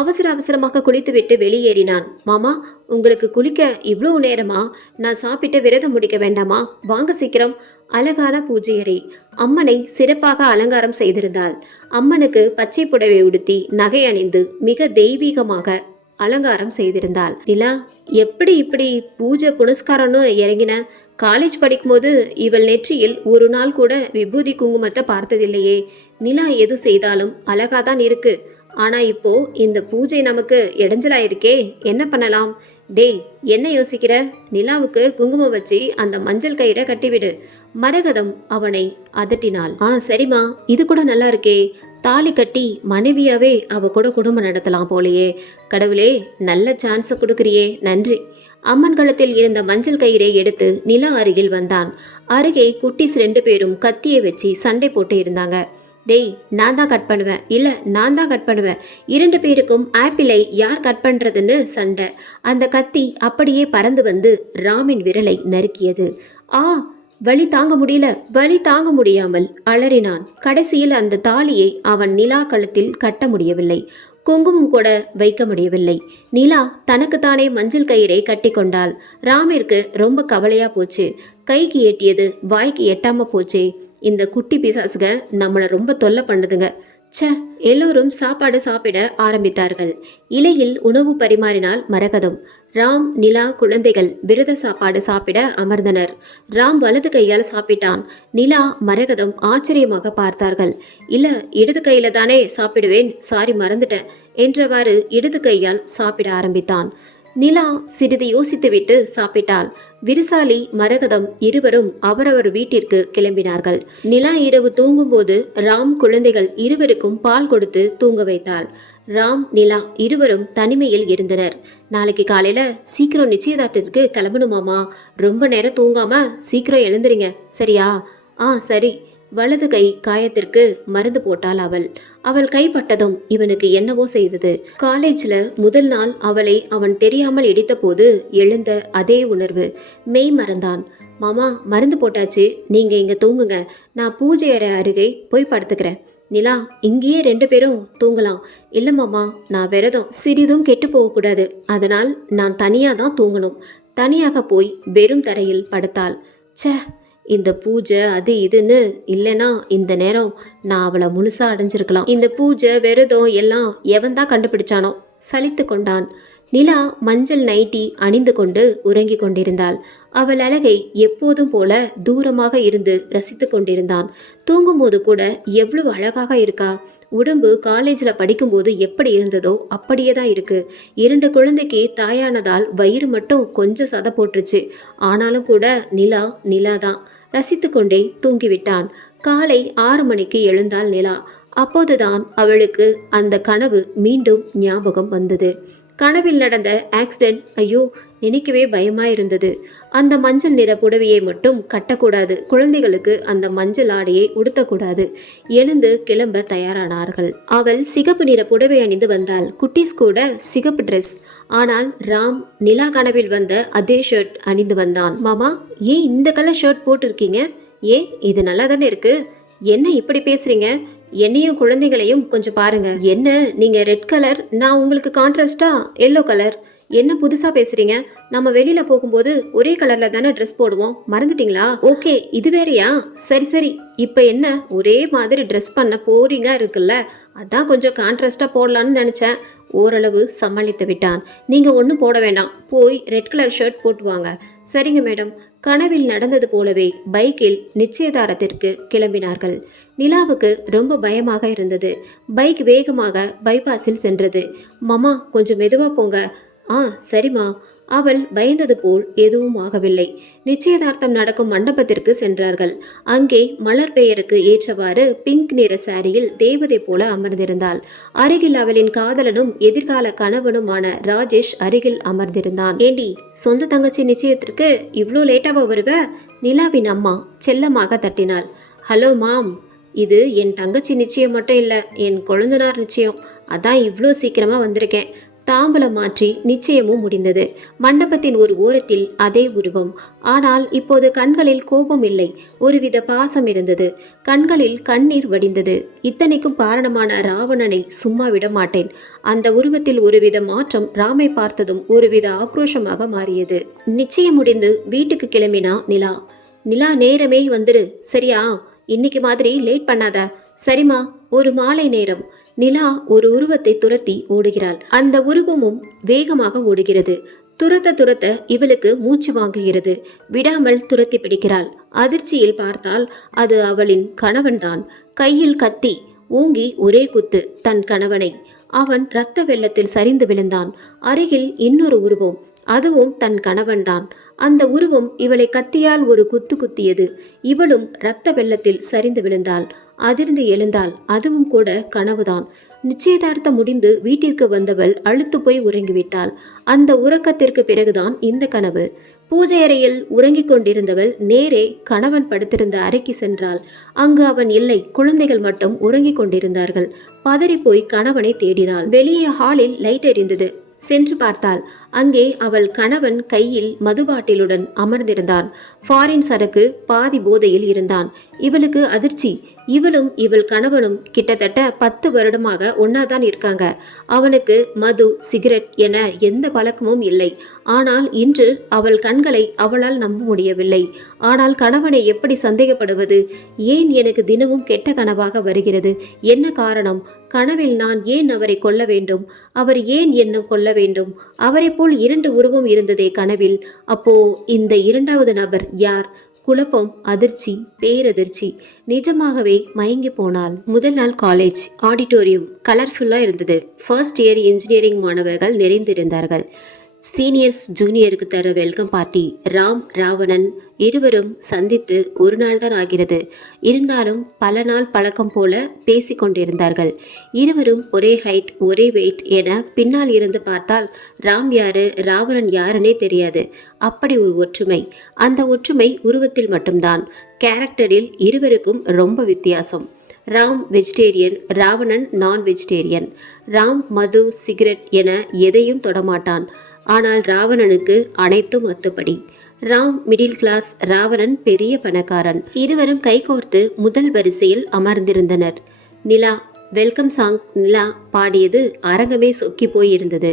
அவசரமாக குளித்துவிட்டு வெளியேறினான். மாமா, உங்களுக்கு குளிக்க இவ்வளவு நேரமா? நான் சாப்பிட்டு விரதம் முடிக்க வேண்டாமா? வாங்க சீக்கிரம். அழகான பூஜையறை. அம்மனை சிறப்பாக அலங்காரம் செய்திருந்தாள். அம்மனுக்கு பச்சை புடவை உடுத்தி நகை அணிந்து மிக தெய்வீகமாக அலங்காரம் செய்திருந்தாள். நிலா, எப்படி இப்படி பூஜை புனஸ்காரம்னு இறங்கின? காலேஜ் படிக்கும்போது இவள் நெற்றியில் ஒரு நாள் கூட விபூதி குங்குமத்தை பார்த்ததில்லையே. நிலா எது செய்தாலும் அழகாதான் இருக்கு. ஆனா இப்போ இந்த பூஜை நமக்கு இடைஞ்சலா இருக்கே, என்ன பண்ணலாம்? டேய், என்ன யோசிக்கிற? நிலாவுக்கு குங்குமம் வச்சு அந்த மஞ்சள் கயிறை கட்டிவிடு. மரகதம் அவனை அதட்டினாள். சரிம்மா, இது கூட நல்லா இருக்கே. தாலி கட்டி மனைவியாவே அவ கூட குடும்பம் நடத்தலாம் போலையே. கடவுளே, நல்ல சான்ஸை கொடுக்குறியே, நன்றி. அம்மன் கழுத்தில் இருந்த மஞ்சள் கயிறை எடுத்து நிலா அருகில் வந்தான். அருகே குட்டீஸ் 2 பேரும் கத்தியை வச்சு சண்டை போட்டு இருந்தாங்க. டேய், நான் தான் கட் பண்ணுவேன், இல்லை நான் தான் கட் பண்ணுவேன். 2 பேருக்கும் ஆப்பிளை யார் கட் பண்ணுறதுன்னு சண்டை. அந்த கத்தி அப்படியே பறந்து வந்து ராமின் விரலை நறுக்கியது. ஆ, வலி தாங்க முடியல, வலி தாங்க முடியாமல் அலறினான். கடைசியில் அந்த தாலியை அவன் நிலா கழுத்தில் கட்ட முடியவில்லை, குங்குமம் கூட வைக்க முடியவில்லை. நிலா தனக்குத்தானே மஞ்சள் கயிறை கட்டி கொண்டாள். ராமிற்கு ரொம்ப கவலையா போச்சு. கைக்கு எட்டியது வாய்க்கு எட்டாம போச்சே. இந்த குட்டி பிசாசுக நம்மளை ரொம்ப தொல்லை பண்ணுதுங்க. ச்ச. எல்லோரும் சாப்பாடு சாப்பிட ஆரம்பித்தார்கள். இலையில் உணவு பரிமாறினால் மரகதம். ராம், நிலா, குழந்தைகள் விரத சாப்பாடு சாப்பிட அமர்ந்தனர். ராம் வலது கையால் சாப்பிட்டான். நிலா, மரகதம் ஆச்சரியமாக பார்த்தார்கள். இல்ல, இடது கையில தானே சாப்பிடுவேன், சாரி மறந்துட்டேன் என்றவாறு இடது கையால் சாப்பிட ஆரம்பித்தான். நிலா சிறிது யோசித்துவிட்டு சாப்பிட்டாள். விருசாலி, மரகதம் இருவரும் அவரவர் வீட்டிற்கு கிளம்பினார்கள். நிலா இரவு தூங்கும்போது ராம் குழந்தைகள் இருவருக்கும் பால் கொடுத்து தூங்க வைத்தாள். ராம், நிலா இருவரும் தனிமையில் இருந்தனர். நாளைக்கு காலையில சீக்கிரம் நிச்சயதார்த்தத்துக்கு கிளம்பணுமாமா. ரொம்ப நேரம் தூங்காம சீக்கிரம் எழுந்துறீங்க, சரியா? ஆ சரி. வலது கை காயத்திற்கு மருந்து போட்டாள் அவள். அவள் கைப்பட்டதும் இவனுக்கு என்னவோ செய்தது. காலேஜ்ல முதல் நாள் அவளை அவன் தெரியாமல் இடித்த போது எழுந்த அதே உணர்வு. மெய் மறந்தான். மாமா, மருந்து போட்டாச்சு, நீங்க இங்க தூங்குங்க, நான் பூஜை அறை அருகே போய் படுத்துக்கிறேன். நிலா, இங்கேயே 2 பேரும் தூங்கலாம். இல்லை மாமா, நான் விரதம், சிறிதும் கெட்டு போகக்கூடாது, அதனால் நான் தனியாக தான் தூங்கணும். தனியாக போய் வெறும் தரையில் படுத்தாள். ச்சே, இந்த பூஜை அது இதுன்னு இல்லைன்னா இந்த நேரம் நான் அவளை முழுசா அடைஞ்சிருக்கலாம். இந்த பூஜை விரதம் எல்லாம் எவன் தான் கண்டுபிடிச்சானோ. சலித்து கொண்டான். நிலா மஞ்சள் நைட்டி அணிந்து கொண்டு உறங்கி கொண்டிருந்தாள். அவள் அழகை எப்போதும் போல தூரமாக இருந்து ரசித்து கொண்டிருந்தான். தூங்கும்போது கூட எவ்வளவு அழகாக இருக்கா. உடம்பு காலேஜில் படிக்கும்போது எப்படி இருந்ததோ அப்படியே தான் இருக்கு. 2 குழந்தைக்கு தாயானதால் வயிறு மட்டும் கொஞ்சம் சதை போட்டுருச்சு. ஆனாலும் கூட நிலா நிலா தான். ரசித்து கொண்டே தூங்கிவிட்டான். காலை 6 மணிக்கு எழுந்தாள் நிலா. அப்போதுதான் அவளுக்கு அந்த கனவு மீண்டும் ஞாபகம் வந்தது. கனவில் நடந்த ஆக்சிடென்ட். ஐயோ, நினைக்கவே பயமா இருந்தது. அந்த மஞ்சள் நிற புடவையை மட்டும் கட்டக்கூடாது, குழந்தைகளுக்கு அந்த மஞ்சள் ஆடையை உடுத்தக்கூடாது. எழுந்து கிளம்ப தயாரானார்கள். அவள் சிகப்பு நிற புடவை அணிந்து வந்தாள். குட்டீஸ் கூட சிகப்பு ட்ரெஸ். ஆனால் ராம் நிலா கனவில் வந்த அதே ஷர்ட் அணிந்து வந்தான். மாமா, ஏன் இந்த கலர் ஷர்ட் போட்டிருக்கீங்க? ஏன், இது நல்லா தானே இருக்கு. என்ன இப்படி பேசுறீங்க? என்னையும் குழந்தைகளையும் கொஞ்சம் பாருங்க. என்ன நீங்க ரெட் கலர், நான் உங்களுக்கு கான்ட்ராஸ்டா எல்லோ கலர். என்ன புதுசா பேசுறீங்க? நம்ம வெளியில போகும்போது ஒரே கலர்ல தானே ட்ரெஸ் போடுவோம், மறந்துட்டீங்களா? ஓகே, இது வேறையா? சரி சரி, இப்ப என்ன ஒரே மாதிரி ட்ரெஸ் பண்ண போரிங்கா இருக்குல்ல, அதான் கொஞ்சம் கான்ட்ராஸ்டா போடலான்னு நினைச்சேன். ஓரளவு சமாளித்து விட்டான். நீங்க ஒன்றும் போட வேண்டாம், போய் ரெட் கலர் ஷர்ட் போட்டு வாங்க. சரிங்க மேடம். கனவில் நடந்தது போலவே பைக்கில் நிச்சயதாரத்திற்கு கிளம்பினார்கள். நிலாவுக்கு ரொம்ப பயமாக இருந்தது. பைக் வேகமாக பைபாஸில் சென்றது. மாமா, கொஞ்சம் மெதுவா போங்க. ஆ சரிம்மா. அவள் பயந்தது போல் எதுவும் ஆகவில்லை. நிச்சயதார்த்தம் நடக்கும் மண்டபத்திற்கு சென்றார்கள். அங்கே மலர் பெயருக்கு ஏற்றவாறு பிங்க் நிற சாரியில் தேவதை போல அமர்ந்திருந்தாள். அருகில் அவளின் காதலனும் எதிர்கால கணவனுமான ராஜேஷ் அருகில் அமர்ந்திருந்தான். ஏண்டி, சொந்த தங்கச்சி நிச்சயத்திற்கு இவ்வளோ லேட்டாவா வருவ? நிலாவின் அம்மா செல்லமாக தட்டினாள். ஹலோ மாம், இது என் தங்கச்சி நிச்சயம் மட்டும் இல்லை, என் கொழுந்தனார் நிச்சயம். அதான் இவ்வளோ சீக்கிரமா வந்திருக்கேன். தாம்பலம் மாற்றி நிச்சயமும் முடிந்தது. மண்டபத்தின் ஒரு ஓரத்தில் அதே உருவம். ஆனால் இப்போது கண்களில் கோபம் இல்லை, ஒருவித பாசம் இருந்தது. கண்களில் கண்ணீர் வடிந்தது. இத்தனைக்கும் காரணமான ராவணனை சும்மா விட மாட்டேன். அந்த உருவத்தில் ஒருவித மாற்றம் ராமை பார்த்ததும் ஒருவித ஆக்ரோஷமாக மாறியது. நிச்சயம் முடிந்து வீட்டுக்கு கிளம்பினா நிலா. நிலா, நேரமே வந்துடு, சரியா? இன்னைக்கு மாதிரி லேட் பண்ணாத. சரிம்மா. ஒரு மாலை நேரம். நிலா ஒரு உருவத்தை துரத்தி ஓடுகிறாள். அந்த உருவமும் வேகமாக ஓடுகிறது. துரத்த துரத்த இவளுக்கு மூச்சு வாங்குகிறது. விடாமல் துரத்தி பிடிக்கிறாள். அதிர்ச்சியில் பார்த்தால் அது அவளின் கணவன்தான். கையில் கத்தி ஓங்கி ஒரே குத்து தன் கணவனை. அவன் இரத்த வெள்ளத்தில் சரிந்து விழுந்தான். அருகில் இன்னொரு உருவம். அதுவும் தன் கணவன்தான். அந்த உருவம் இவளை கத்தியால் ஒரு குத்து குத்தியது. இவளும் இரத்த வெள்ளத்தில் சரிந்து விழுந்தாள். அதிர்ந்து எழுந்தாள். அதுவும் கூட கனவுதான். நிச்சயதார்த்தம் முடிந்து வீட்டிற்கு வந்தவள் அழுத்து போய் உறங்கிவிட்டாள். அந்த உறக்கத்திற்கு பிறகுதான் இந்த கனவு. பூஜை அறையில் உறங்கிக் கொண்டிருந்தவள் நேரே கணவன் படுத்திருந்த அறைக்கு சென்றாள். அங்கு அவன் இல்லை. குழந்தைகள் மட்டும் உறங்கிக் கொண்டிருந்தார்கள். பதறிப்போய் கணவனை தேடினாள். வெளியே ஹாலில் லைட் எரிந்தது. சென்று பார்த்தாள். அங்கே அவள் கணவன் கையில் மதுபாட்டிலுடன் அமர்ந்திருந்தான். ஃபாரின் சரக்கு, பாதி போதையில் இருந்தான். இவளுக்கு அதிர்ச்சி. இவளும் இவள் கணவனும் கிட்டத்தட்ட 10 வருடமாக ஒன்னாதான் இருக்காங்க. அவனுக்கு மது, சிகரெட் என எந்த பழக்கமும் இல்லை. ஆனால் இன்று அவள் கண்களை அவளால் நம்ப முடியவில்லை. ஆனால் கணவனை எப்படி சந்தேகப்படுவது? ஏன் எனக்கு தினமும் கெட்ட கனவாக வருகிறது? என்ன காரணம்? கனவில் நான் ஏன் அவரை கொல்ல வேண்டும்? அவர் ஏன் என்ன கொல்ல வேண்டும்? அவரை போல் 2 உருவம் இருந்ததே கனவில். அப்போ இந்த 2வது நபர் யார்? குழப்பம், அதிர்ச்சி, பேரதிர்ச்சி. நிஜமாகவே மயங்கி போனாள். முதல் நாள் காலேஜ் ஆடிட்டோரியம் கலர்ஃபுல்லா இருந்தது. ஃபர்ஸ்ட் இயர் இன்ஜினியரிங் மாணவர்கள் நிறைந்திருந்தார்கள். சீனியர்ஸ் ஜூனியருக்கு தர வெல்கம் பார்ட்டி. ராம், ராவணன் இருவரும் சந்தித்து ஒரு நாள் தான் ஆகிறது. இருந்தாலும் பல நாள் பழக்கம் போல பேசி கொண்டிருந்தார்கள். இருவரும் ஒரே ஹைட், ஒரே வெயிட் என பின்னால் இருந்து பார்த்தால் ராம் யாரு, ராவணன் யாருன்னே தெரியாது. அப்படி ஒரு ஒற்றுமை. அந்த ஒற்றுமை உருவத்தில் மட்டும்தான். கேரக்டரில் இருவருக்கும் ரொம்ப வித்தியாசம். ராம் வெஜிடேரியன், ராவணன் நான் வெஜிடேரியன். ராம் மது, சிகரெட் என எதையும் தொடமாட்டான். ஆனால் ராவணனுக்கு அனைத்தும் அத்துப்படி. ராம் மிடில் கிளாஸ், ராவணன் பெரிய பணக்காரன். இருவரும் கைகோர்த்து முதல் வரிசையில் அமர்ந்திருந்தனர். நிலா வெல்கம் சாங் நிலா பாடியது அரங்கமே சொக்கி போயிருந்தது.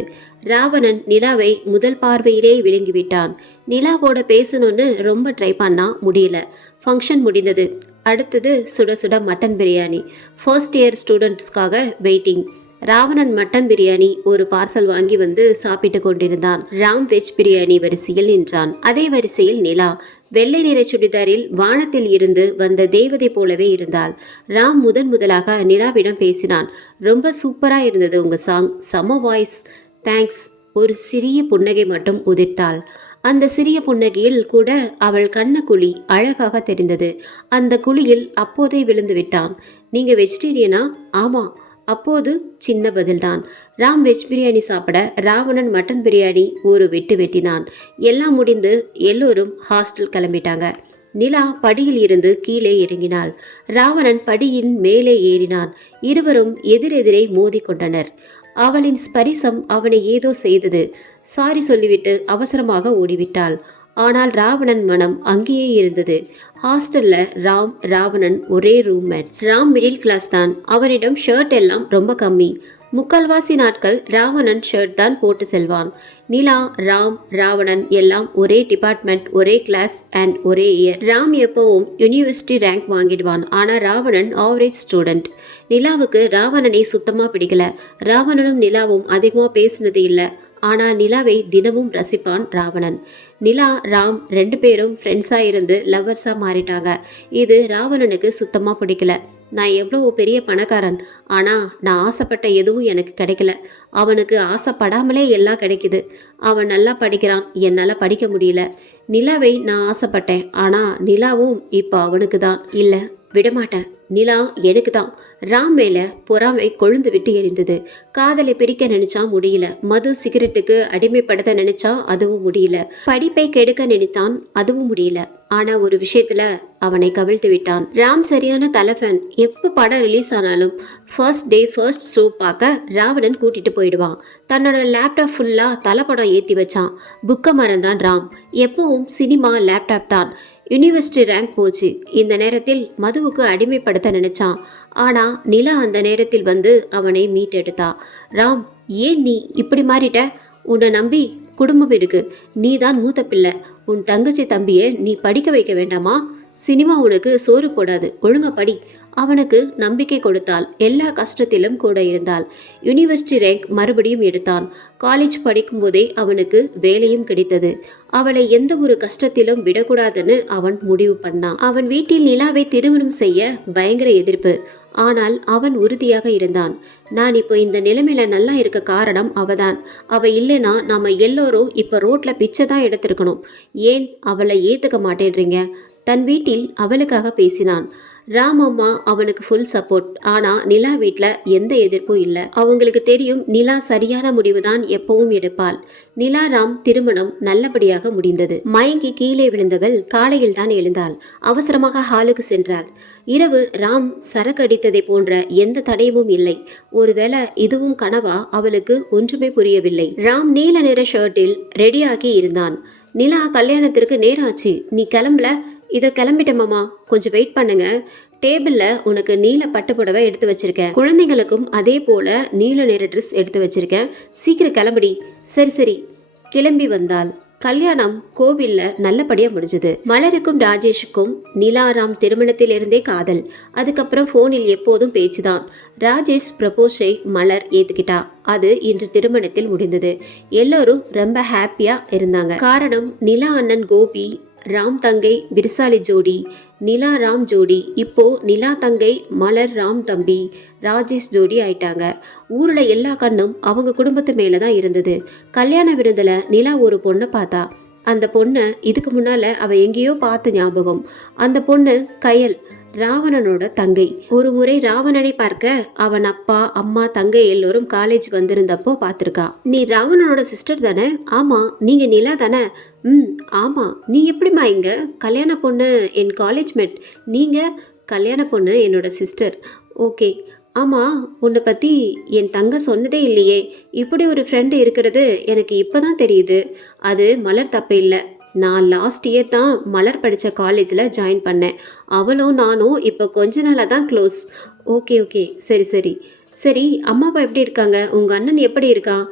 ராவணன் நிலாவை முதல் பார்வையிலே விழுங்கிவிட்டான். நிலாவோட பேசணும்னு ரொம்ப ட்ரை பண்ணா, முடியல. ஃபங்க்ஷன் முடிந்தது. அடுத்தது சுட சுட மட்டன் பிரியாணி. ஃபர்ஸ்ட் இயர் ஸ்டூடெண்ட்ஸ்க்காக வெயிட்டிங். ராவணன் மட்டன் பிரியாணி ஒரு பார்சல் வாங்கி வந்து சாப்பிட்டு கொண்டிருந்தான். ராம் வெஜ் பிரியாணி வரிசையில் நின்றான். அதே வரிசையில் நிலா வெள்ளை நிற சுடிதாரில் வானத்தில் இருந்து வந்த தேவதை போலவே இருந்தாள். ராம் முதலாக நிலாவிடம் பேசினான். ரொம்ப சூப்பரா இருந்தது உங்க சாங், செம வாய்ஸ், தேங்க்ஸ். ஒரு சிறிய புன்னகை மட்டும் உதிர்த்தாள். அந்த சிறிய புன்னகையில் கூட அவள் கண்ணக்குழி அழகாக தெரிந்தது. அந்த குழியில் அப்போதே விழுந்து விட்டான். நீங்க வெஜிடேரியனா? ஆமா. அப்போது சின்ன பதில்தான். ராம் வெஜ் பிரியாணி சாப்பிட, ராவணன் மட்டன் பிரியாணி ஒரு வெட்டு வெட்டினான். எல்லாம் முடிந்து எல்லோரும் ஹாஸ்டல் கிளம்பிட்டாங்க. நிலா படியில் இருந்து கீழே இறங்கினாள். ராவணன் படியின் மேலே ஏறினான். இருவரும் எதிரெதிரே மோதி கொண்டனர். அவளின் ஸ்பரிசம் அவனை ஏதோ செய்தது. சாரி சொல்லிவிட்டு அவசரமாக ஓடிவிட்டாள். ஆனால் ராவணன் மனம் அங்கேயே இருந்தது. ஹாஸ்டல்ல ராம், ராவணன் ஒரே ரூம்மேட்ஸ். ராம் மிடில் கிளாஸ் தான். அவனிடம் ஷர்ட் எல்லாம் ரொம்ப கம்மி. முக்கால்வாசி நாட்கள் ராவணன் ஷர்ட் தான் போட்டு செல்வான். நிலா, ராம், ராவணன் எல்லாம் ஒரே டிபார்ட்மெண்ட், ஒரே கிளாஸ் அண்ட் ஒரே இயர். ராம் எப்பவும் யூனிவர்சிட்டி ரேங்க் வாங்கிடுவான். ஆனால் ராவணன் ஆவரேஜ் ஸ்டூடெண்ட். நிலாவுக்கு ராவணனை சுத்தமா பிடிக்கல. ராவணனும் நிலாவும் அதிகமாக பேசினது இல்லை. ஆனால் நிலாவை தினமும் ரசிப்பான் ராவணன். நிலா, ராம் 2 பேரும் ஃப்ரெண்ட்ஸாக இருந்து லவ்வர்ஸாக மாறிட்டாங்க. இது ராவணனுக்கு சுத்தமாக பிடிக்கல. நான் எவ்வளோ பெரிய பணக்காரன், ஆனால் நான் ஆசைப்பட்ட எதுவும் எனக்கு கிடைக்கல. அவனுக்கு ஆசைப்படாமலே எல்லாம் கிடைக்குது. அவன் நல்லா படிக்கிறான், என்னால் படிக்க முடியல. நிலாவை நான் ஆசைப்பட்டேன், ஆனால் நிலாவும் இப்போ அவனுக்கு தான். இல்லை, விடமாட்டேன். நிலா எனக்கு தான். ராம் மேல பொறாமை கொழுந்து விட்டு எரிந்தது. காதலை பிரிக்க நினைச்சா முடியல. மது, சிகரெட்டுக்கு அடிமைப்படுத்த நினைச்சா அதுவும் முடியல. படிப்பை கெடுக்க நினைத்தான், அதுவும் முடியல. ஆனா ஒரு விஷயத்துல அவனை கவிழ்த்து விட்டான். ராம் சரியான தலைஃபேன். எப்போ படம் ரிலீஸ் ஆனாலும் ஃபர்ஸ்ட் டே ஃபர்ஸ்ட் ஷோ பார்க்க ராவணன் கூட்டிட்டு போயிடுவான். தன்னோட லேப்டாப் ஃபுல்லா தலைப்படம் ஏற்றி வச்சான். புக்க மறந்தான் ராம். எப்பவும் சினிமா, லேப்டாப் தான். யூனிவர்சிட்டி ரேங்க் போச்சு. இந்த நேரத்தில் மதுவுக்கு அடிமைப்படுத்த நினைச்சான். ஆனா நிலா அந்த நேரத்தில் வந்து அவனை மீட்டெடுத்தா. ராம், ஏன் நீ இப்படி மாறிட்ட? உன்னை நம்பி குடும்பம் இருக்கு. நீ தான் மூத்த பிள்ளை. உன் தங்கச்சி தம்பியை நீ படிக்க வைக்க வேண்டாமா? சினிமா உனக்கு சோறு போடாது, ஒழுங்கா படி. அவனுக்கு நம்பிக்கை கொடுத்தாள். எல்லா கஷ்டத்திலும் கூட இருந்தாள். யூனிவர்சிட்டி ரேங்க் மறுபடியும் எடுத்தான். காலேஜ் படிக்கும் போதே அவனுக்கு வேலையும் கிடைத்தது. அவளை எந்த ஒரு கஷ்டத்திலும் விடக்கூடாதுன்னு அவன் முடிவு பண்ணான். அவன் வீட்டில் நிலாவை திருமணம் செய்ய பயங்கர எதிர்ப்பு. ஆனால் அவன் உறுதியாக இருந்தான். நான் இப்போ இந்த நிலைமையில நல்லா இருக்க காரணம் அவதான். அவ இல்லைன்னா நாம எல்லோரும் இப்ப ரோட்ல பிச்சை தான் எடுத்திருக்கணும். ஏன் அவளை ஏத்துக்க மாட்டேன்றீங்க? தன் வீட்டில் அவளுக்காக பேசினான். ராம் அம்மா அவனுக்கு ஃபுல் சப்போர்ட். ஆனா நிலா வீட்டில் எந்த எதிர்ப்பும் இல்லை. அவங்களுக்கு தெரியும் நிலா சரியான முடிவு தான் எப்பவும் எடுப்பாள். நிலா ராம் திருமணம் நல்லபடியாக முடிந்தது. மயங்கி கீழே விழுந்தவள் காலையில் தான் எழுந்தாள். அவசரமாக ஹாலுக்கு சென்றாள். இரவு ராம் சரக்கு அடித்ததை போன்ற எந்த தடயமும் இல்லை. ஒருவேளை இதுவும் கனவா? அவளுக்கு ஒன்றுமே புரியவில்லை. ராம் நீல நிற ஷர்ட்டில் ரெடியாகி இருந்தான். நிலா கல்யாணத்திற்கு நேரம் ஆச்சு, நீ கிளம்பல? இதை கிளம்பிட்டேன் மாமா, கொஞ்சம் வெயிட் பண்ணுங்க. டேபிளில் உனக்கு நீல பட்டு புடவை எடுத்து வச்சிருக்கேன். குழந்தைங்களுக்கும் அதே போல நீல நிற ட்ரெஸ் எடுத்து வச்சிருக்கேன். சீக்கிரம் கிளம்புடி. சரி சரி. கிளம்பி வந்தாள். கல்யாணம் கோவில்ல நல்லபடியா முடிஞ்சது. மலருக்கும் ராஜேஷுக்கும் நிலாராம் திருமணத்திலிருந்தே காதல். அதுக்கப்புறம் போனில் எப்போதும் பேச்சுதான். ராஜேஷ் ப்ரப்போஸை மலர் ஏத்துக்கிட்டா. அது இன்று திருமணத்தில் முடிந்தது. எல்லோரும் ரொம்ப ஹாப்பியா இருந்தாங்க. காரணம் நிலா அண்ணன் கோபி, ராம் தங்கை விருசாலி ஜோடி, நிலா ராம் ஜோடி, இப்போ நிலா தங்கை மலர் ராம் தம்பி ராஜேஷ் ஜோடி ஆயிட்டாங்க. ஊர்ல எல்லா கண்ணும் அவங்க குடும்பத்து மேலதான் இருந்தது. கல்யாண விருந்துல நிலா ஒரு பொண்ணை பார்த்தா. அந்த பொண்ணை இதுக்கு முன்னால அவ எங்கேயோ பார்த்த ஞாபகம். அந்த பொண்ணு கயல், ராவணனோட தங்கை. ஒரு முறை ராவணனை பார்க்க அவன் அப்பா அம்மா தங்கை எல்லோரும் காலேஜ் வந்திருந்தப்போ பார்த்துருக்கா. நீ ராவணனோட சிஸ்டர் தானே? ஆமா. நீங்க நிலா தானே? ஆமா. நீ எப்படிமா இங்க? கல்யாண பொண்ணு என் காலேஜ் மேட். நீங்க? கல்யாண பொண்ணு என்னோட சிஸ்டர். ஓகே. ஆமாம், உன்னை பற்றி என் தங்க சொன்னதே இல்லையே. இப்படி ஒரு ஃப்ரெண்டு இருக்கிறது எனக்கு இப்போ தான் தெரியுது. அது மலர் தப்பு இல்லை. நான் லாஸ்ட் இயர் தான் மலர் படித்த காலேஜில் ஜாயின் பண்ணேன். அவளும் நானும் இப்போ கொஞ்ச நாளாக தான் க்ளோஸ். ஓகே ஓகே, சரி சரி. சரி, அம்மா அப்பா எப்படி இருக்காங்க? உங்கள் அண்ணன் எப்படி இருக்கான்?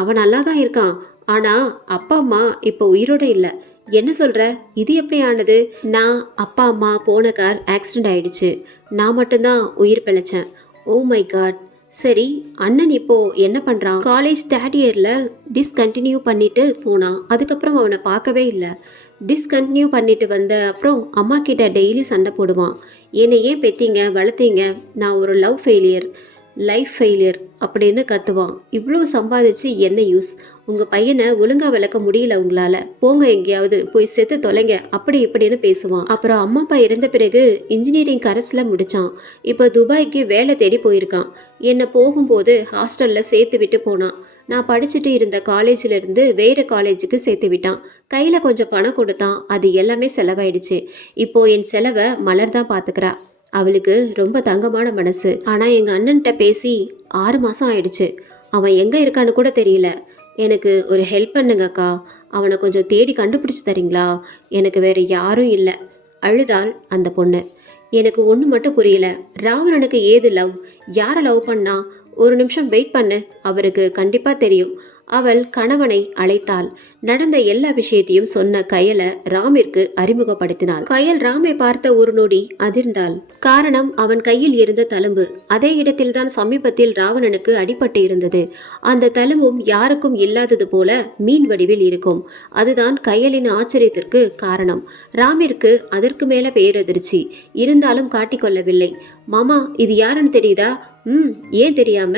அவன் நல்லா தான் இருக்கான். ஆனால் அப்பா அம்மா இப்போ உயிரோடு இல்லை. என்ன சொல்கிற? இது எப்படி ஆனது? நான் அப்பா அம்மா போன கார் ஆக்சிடெண்ட் ஆயிடுச்சு. நான் மட்டும்தான் உயிர் பிழைச்சேன். Oh my God. சரி, அண்ணன் இப்போ என்ன பண்ணுறான்? காலேஜ் தேர்ட் இயரில் டிஸ்கண்டினியூ பண்ணிட்டு போனான். அதுக்கப்புறம் அவனை பார்க்கவே இல்லை. டிஸ்கண்டினியூ பண்ணிட்டு வந்த அப்புறம் அம்மா கிட்ட டெய்லி சண்டை போடுவான். என்னை ஏன் பெத்தீங்க வளர்த்தீங்க? நான் ஒரு லைஃப் ஃபெயிலியர் அப்படின்னு கத்துவான். இவ்வளோ சம்பாதிச்சு என்ன யூஸ்? உங்கள் பையனை ஒழுங்காக வளர்க்க முடியல உங்களால். போங்க, எங்கேயாவது போய் செத்து தொலைங்க, அப்படி இப்படின்னு பேசுவான். அப்புறம் அம்மா அப்பா இறந்த பிறகு இன்ஜினியரிங் கரஸில் முடித்தான். இப்போ துபாய்க்கு வேலை தேடி போயிருக்கான். என்னை போகும்போது ஹாஸ்டலில் சேர்த்து விட்டு போனான். நான் படிச்சுட்டு இருந்த காலேஜிலேருந்து வேறு காலேஜுக்கு சேர்த்து விட்டான். கையில் கொஞ்சம் பணம் கொடுத்தான். அது எல்லாமே செலவாயிடுச்சு. இப்போது என் செலவை மலர் தான் பார்த்துக்கிறா. அவளுக்கு ரொம்ப தங்கமான மனசு. ஆனால் எங்கள் அண்ணன்கிட்ட பேசி 6 மாதம் ஆயிடுச்சு. அவன் எங்கே இருக்கான்னு கூட தெரியல. எனக்கு ஒரு ஹெல்ப் பண்ணுங்கக்கா. அவனை கொஞ்சம் தேடி கண்டுபிடிச்சி தரீங்களா? எனக்கு வேறு யாரும் இல்லை. அழுதாள் அந்த பொண்ணு. எனக்கு ஒன்று மட்டும் புரியல. ராவணனுக்கு ஏது லவ்? யாரை லவ் பண்ணா? ஒரு நிமிஷம் வெயிட் பண்ணு, அவருக்கு கண்டிப்பாக தெரியும். அவள் கணவனை அழைத்தாள். நடந்த எல்லா விஷயத்தையும் சொன்ன கயலை ராமிற்கு அறிமுகப்படுத்தினாள். கயல் ராமை பார்த்த ஒரு நொடி அதிர்ந்தாள். காரணம், அவன் கையில் இருந்த தழும்பு. அதே இடத்தில்தான் சமீபத்தில் ராவணனுக்கு அடிபட்டு இருந்தது. அந்த தழும்பும் யாருக்கும் இல்லாதது போல மீன் வடிவில் இருக்கும். அதுதான் கயலின் ஆச்சரியத்திற்கு காரணம். ராமிற்கு அதற்கு மேல பேரதிர்ச்சி. இருந்தாலும் காட்டிக்கொள்ளவில்லை. மாமா, இது யாருன்னு தெரியுதா? ஏன் தெரியாம?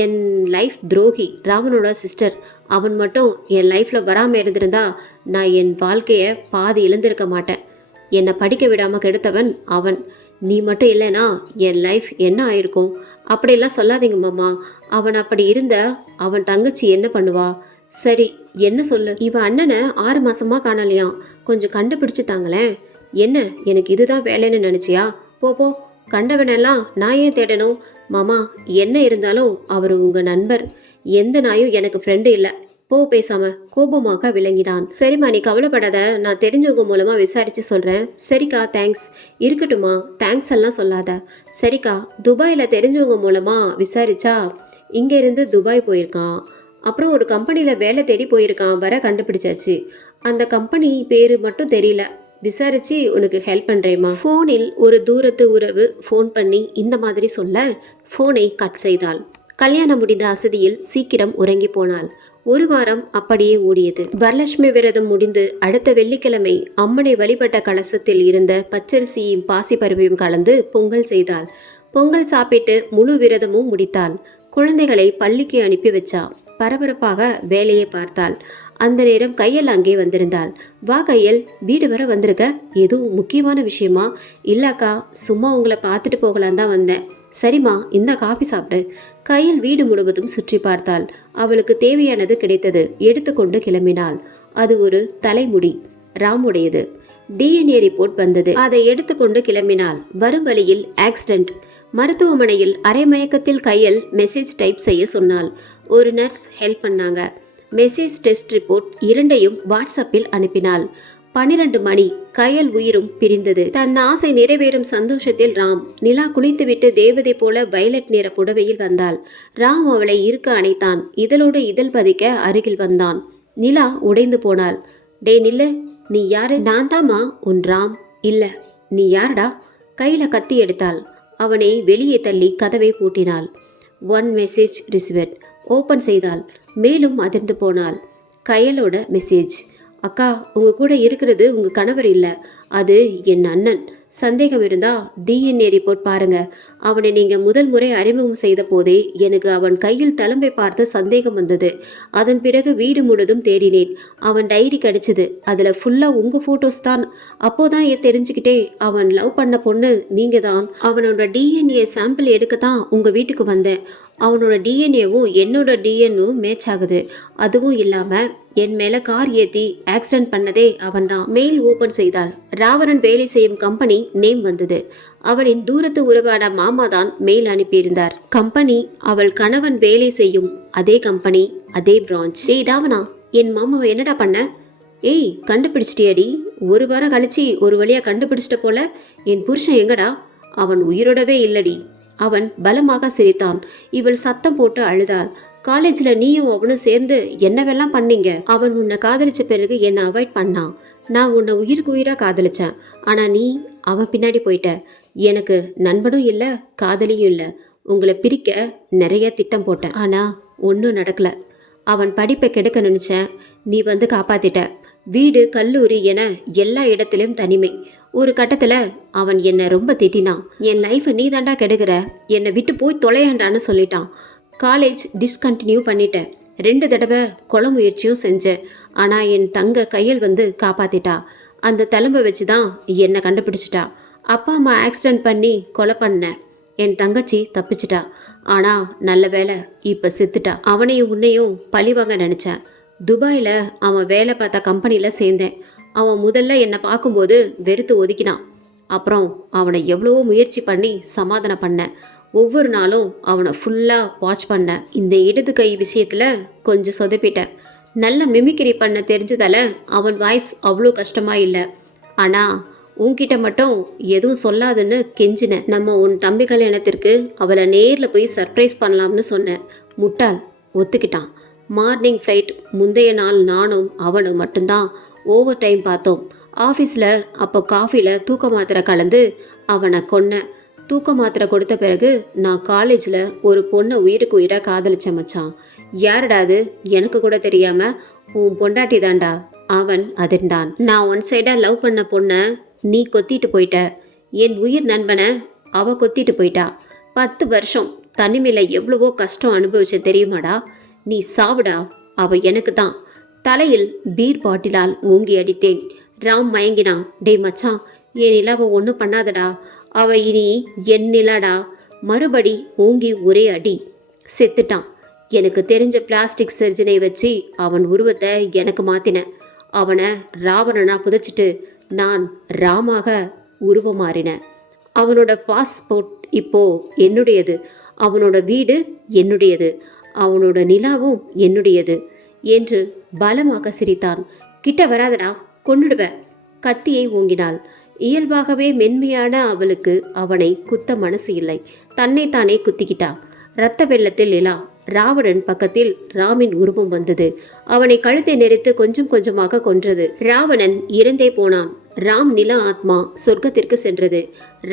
என் லைஃப் துரோகி, ராவனோட சிஸ்டர். அவன் மட்டும் என் லைஃப்பில் வராமல் இருந்திருந்தா நான் என் வாழ்க்கையை பாதி இழந்திருக்க மாட்டேன். என்னை படிக்க விடாமல் கெடுத்தவன் அவன். நீ மட்டும் இல்லைனா என் லைஃப் என்ன ஆயிருக்கும்? அப்படியெல்லாம் சொல்லாதீங்க மாமா. அவன் அப்படி இருந்த அவன் தங்கச்சி என்ன பண்ணுவா? சரி, என்ன சொல்லு? இவன் அண்ணனை 6 மாசமா காணலையாம். கொஞ்சம் கண்டுபிடிச்சு தாங்களேன். என்ன, எனக்கு இதுதான் வேலைன்னு நினச்சியா? போ, கண்டவனெல்லாம் நான் ஏன் தேடணும்? மாமா, என்ன இருந்தாலும் அவர் உங்கள் நண்பர். எந்த நாயும் எனக்கு ஃப்ரெண்டு இல்லை. பேசாம கோபமாக விளங்கினான். சரிம்மா, நீ கவலைப்படாத. நான் தெரிஞ்சவங்க மூலமாக விசாரித்து சொல்கிறேன். சரிக்கா, தேங்க்ஸ். இருக்கட்டுமா, தேங்க்ஸ் எல்லாம் சொல்லாத. சரிக்கா, துபாயில் தெரிஞ்சவங்க மூலமாக விசாரிச்சா இங்கேருந்து துபாய் போயிருக்கான். அப்புறம் ஒரு கம்பெனியில் வேலை தேடி போயிருக்கான். வர கண்டுபிடிச்சாச்சு. அந்த கம்பெனி பேர் மட்டும் தெரியல. விசாரிச்சு உனக்கு ஹெல்ப் பண்ணுறேம்மா. ஃபோனில் ஒரு தூரத்து உறவு ஃபோன் பண்ணி இந்த மாதிரி சொல்ல ஃபோனை கட் செய்தாள். கல்யாணம் முடிந்த அசதியில் சீக்கிரம் உறங்கி போனாள். 1 வாரம் அப்படியே ஓடியது. வரலட்சுமி விரதம் முடிந்து அடுத்த வெள்ளிக்கிழமை அம்மனை வழிபட்ட கலசத்தில் இருந்த பச்சரிசியும் பாசிப்பருப்பையும் கலந்து பொங்கல் செய்தாள். பொங்கல் சாப்பிட்டு முழு விரதமும் முடித்தாள். குழந்தைகளை பள்ளிக்கு அனுப்பி வச்சா. பரபரப்பாக வேலையை பார்த்தாள். அந்த நேரம் கையல் அங்கே வந்திருந்தாள். வா கையல், வீடு வர வந்திருக்க, எதுவும் முக்கியமான விஷயமா? இல்லக்கா, சும்மா உங்களை பார்த்துட்டு போகலான் தான் வந்தேன். சரிம்மா, இந்த காபி சாப்பிடு. கையில் வீடு முழுவதும் சுற்றி பார்த்தாள். அவளுக்கு தேவையானது கிடைத்தது. எடுத்துக்கொண்டு கிளம்பினாள். அது ஒரு தலைமுடி, ராமுடையது. டிஎன்ஏ ரிப்போர்ட் வந்தது. அதை எடுத்துக்கொண்டு கிளம்பினாள். வரும் வழியில் ஆக்சிடென்ட். மருத்துவமனையில் அரை மயக்கத்தில் கையில் மெசேஜ் டைப் செய்ய சொன்னாள். ஒரு நர்ஸ் ஹெல்ப் பண்ணாங்க. மெசேஜ் டெஸ்ட் ரிப்போர்ட் இரண்டையும் வாட்ஸ்அப்பில் அனுப்பினாள். 12 மணி. கையல் உயிரும் பிரிந்தது. தன் ஆசை நிறைவேறும் சந்தோஷத்தில் ராம். நிலா குளித்துவிட்டு தேவதை போல வயலட் நிற புடவையில் வந்தாள். ராம் அவளை இருக்க அணைத்தான். இதழோடு இதழ் பதிக்க அருகில் வந்தான். நிலா உடைந்து போனாள். டே நில்லு, நீ யாரு? நான் தாமா உன் ராம். இல்ல, நீ யாருடா? கையில கத்தி எடுத்தாள். அவனை வெளியே தள்ளி கதவை பூட்டினாள். One message received. ஓப்பன் செய்தாள். மேலும் அதிர்ந்து போனாள். கையலோட மெசேஜ். அக்கா, உங்க கூட இருக்கிறது உங்க கணவர் இல்லை, அது என் அண்ணன். சந்தேகம் இருந்தா டிஎன்ஏ ரிப்போர்ட் பாருங்க. அவனை நீங்க முதல் முறை அறிமுகம் செய்த போதே எனக்கு அவன் கையில் தழும்பை பார்த்து சந்தேகம் வந்தது. அதன் பிறகு வீடு முழுதும் தேடினேன். அவன் டைரி கிடைச்சது. அதுல ஃபுல்லா உங்க போட்டோஸ் தான். அப்போதான் தெரிஞ்சுக்கிட்டே அவன் லவ் பண்ண பொண்ணு நீங்க தான். அவனோட டிஎன்ஏ சாம்பிள் எடுக்கத்தான் உங்க வீட்டுக்கு வந்தேன். அவனோட டிஎன்ஏவும் என்னோட டிஎன்ஏவும் மேட்ச் ஆகுது. அதுவும் இல்லாம என் மேல கார் ஏத்தி ஆக்சிடென்ட் பண்ணதே அவன்தான். மெயில் ஓபன் செய்தாள். ராவணன் வேலை செய்யும் கம்பெனி நேம் வந்தது. அவளின் தூரத்து உறவான மாமா தான் மெயில் அனுப்பியிருந்தார். கம்பெனி அவள் கணவன் வேலை செய்யும் அதே கம்பெனி, அதே பிரான்ச். ஏய் ராவணா, என் மாமாவை என்னடா பண்ண? ஏய், கண்டுபிடிச்சிட்டியடி. ஒரு வாரம் கழிச்சு ஒரு வழியா கண்டுபிடிச்சிட்ட போல. என் புருஷன் எங்கடா? அவன் உயிரோடவே இல்லடி. அவன் பலமாக சிரித்தான். இவள் சத்தம் போட்டு அழுதாள். காலேஜ்ல நீயும் அவனும் சேர்ந்து என்னவெல்லாம் பண்ணீங்க? அவன் உன்னை காதலிச்ச பிறகு என்னை அவாய்ட் பண்ணான். நான் உன்னை உயிருக்கு உயிரா காதலிச்சேன். ஆனா நீ அவன் பின்னாடி போயிட்ட. எனக்கு நண்பனும் இல்லை, காதலியும் இல்லை. உங்களை பிரிக்க நிறைய திட்டம் போட்டேன். ஆனா ஒன்றும் நடக்கல. அவன் படிப்பை கெடுக்க நினைச்சேன். நீ வந்து காப்பாத்திட்ட. வீடு, கல்லூரி என எல்லா இடத்திலும் தனிமை. ஒரு கட்டத்துல அவன் என்னை ரொம்ப திட்டினான். என் லைஃபை நீ தாண்டா கெடுக்கிற, என்னை விட்டு போய் தொலையாண்டான்னு சொல்லிட்டான். காலேஜ் டிஸ்கண்டினியூ பண்ணிட்டேன். 2 தடவை கொலை முயற்சியும் செஞ்சேன். ஆனா என் தங்க கையில் வந்து காப்பாத்திட்டா. அந்த தழும்பை வச்சு தான் என்னை கண்டுபிடிச்சிட்டா. அப்பா அம்மா ஆக்சிடென்ட் பண்ணி கொலை பண்ணேன். என் தங்கச்சி தப்பிச்சிட்டா. ஆனா நல்ல வேலை, இப்ப செத்துட்டா. அவனையும் உன்னையும் பழிவாங்க நினைச்சேன். துபாயில் அவன் வேலை பார்த்த கம்பெனியில் சேர்ந்தேன். அவன் முதல்ல என்னை பார்க்கும்போது வெறுத்து ஒதுக்கினான். அப்புறம் அவனை எவ்வளவோ முயற்சி பண்ணி சமாதானம் பண்ணேன். ஒவ்வொரு நாளும் அவனை ஃபுல்லாக வாட்ச் பண்ணேன். இந்த இடது கை விஷயத்தில் கொஞ்சம் சொதப்பிட்டேன். நல்ல மிமிக்ரி பண்ண தெரிஞ்சதால அவன் வாய்ஸ் அவ்வளோ கஷ்டமாக இல்லை. ஆனால் உன்கிட்ட மட்டும் எதுவும் சொல்லாதுன்னு கெஞ்சினேன். நம்ம உன் தம்பி கல்யாணத்திற்கு அவளை நேரில் போய் சர்ப்ரைஸ் பண்ணலாம்னு சொன்னேன். முட்டாள் ஒத்துக்கிட்டான். மார்னிங் ஃப்ளைட் முந்தைய நாள் நானும் அவனும் மட்டும்தான் ஓவர் டைம் பார்த்தோம். ஆஃபீஸில் அப்போ காஃபியில் தூக்க மாத்திரை கலந்து அவனை கொன்னேன். தூக்க மாத்திரை கொடுத்த பிறகு நான் காலேஜில் ஒரு பொண்ணை உயிருக்கு உயிராக காதலிச்ச மச்சான். யாரடாது? எனக்கு கூட தெரியாமல் உன் பொண்டாட்டி தாண்டா. அவன் அதிர்ந்தான். நான் ஒன் சைடாக லவ் பண்ண பொண்ணை நீ கொத்திட்டு போயிட்ட. என் உயிர் நண்பனை அவ கொத்திட்டு போயிட்டா. 10 வருஷம் தனிமையில் எவ்வளவோ கஷ்டம் அனுபவிச்ச தெரியுமாடா? நீ சாவுடா. அவ எனக்கு தான். தலையில் பீர் பாட்டிலால் ஓங்கி அடித்தேன். ராம் மயங்கினான். டேய் மச்சான், என் நிலாவை ஒன்றும் பண்ணாதடா. அவ இனி என் நிலாடா. மறுபடி ஓங்கி ஒரே அடி. செத்துட்டான். எனக்கு தெரிஞ்ச பிளாஸ்டிக் சர்ஜனை வச்சு அவன் உருவத்தை எனக்கு மாத்தினேன். அவனை ராவணனா புதைச்சிட்டு நான் ராமாக உருவம் மாறினேன். அவனோட பாஸ்போர்ட் இப்போ என்னுடையது. அவனோட வீடு என்னுடையது. அவனோட நிலாவும் என்னுடையது என்று பலமாக சிரித்தான். கிட்ட வராதடா, கொன்னுடுவேன். கத்தியை ஓங்கினாள். இயல்பாகவே மென்மையான அவளுக்கு அவனை குத்த மனசு இல்லை. தன்னைத்தானே குத்திக்கிட்டா. இரத்த வெள்ளத்தில் நிலா. ராவணன் பக்கத்தில் ராமின் உருவம் வந்தது. அவனை கழுத்தை நெரித்து கொஞ்சம் கொஞ்சமாக கொன்றது. ராவணன் இறந்தே போனான். ராம் நில ஆத்மா சொர்க்கத்திற்கு சென்றது.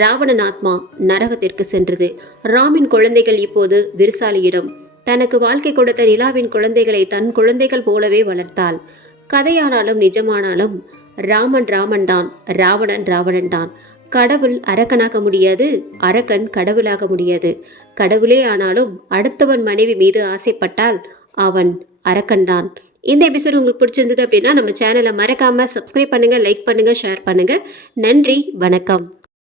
ராவணன் ஆத்மா நரகத்திற்கு சென்றது. ராமின் குழந்தைகள் இப்போது விருசாலியிடம். தனக்கு வாழ்க்கை கொடுத்த நிலாவின் குழந்தைகளை தன் குழந்தைகள் போலவே வளர்த்தாள். கதையானாலும் நிஜமானாலும் ராமன் ராமன் தான், ராவணன் ராவணன் தான். கடவுள் அரக்கனாக முடியாது, அரக்கன் கடவுளாக முடியாது. கடவுளே ஆனாலும் அடுத்தவன் மனைவி மீது ஆசைப்பட்டால் அவன் அரக்கன்தான். இந்த எபிசோடு உங்களுக்கு பிடிச்சிருந்தது அப்படின்னா நம்ம சேனலை மறக்காம சப்ஸ்கிரைப் பண்ணுங்க, லைக் பண்ணுங்க, ஷேர் பண்ணுங்க. நன்றி, வணக்கம்.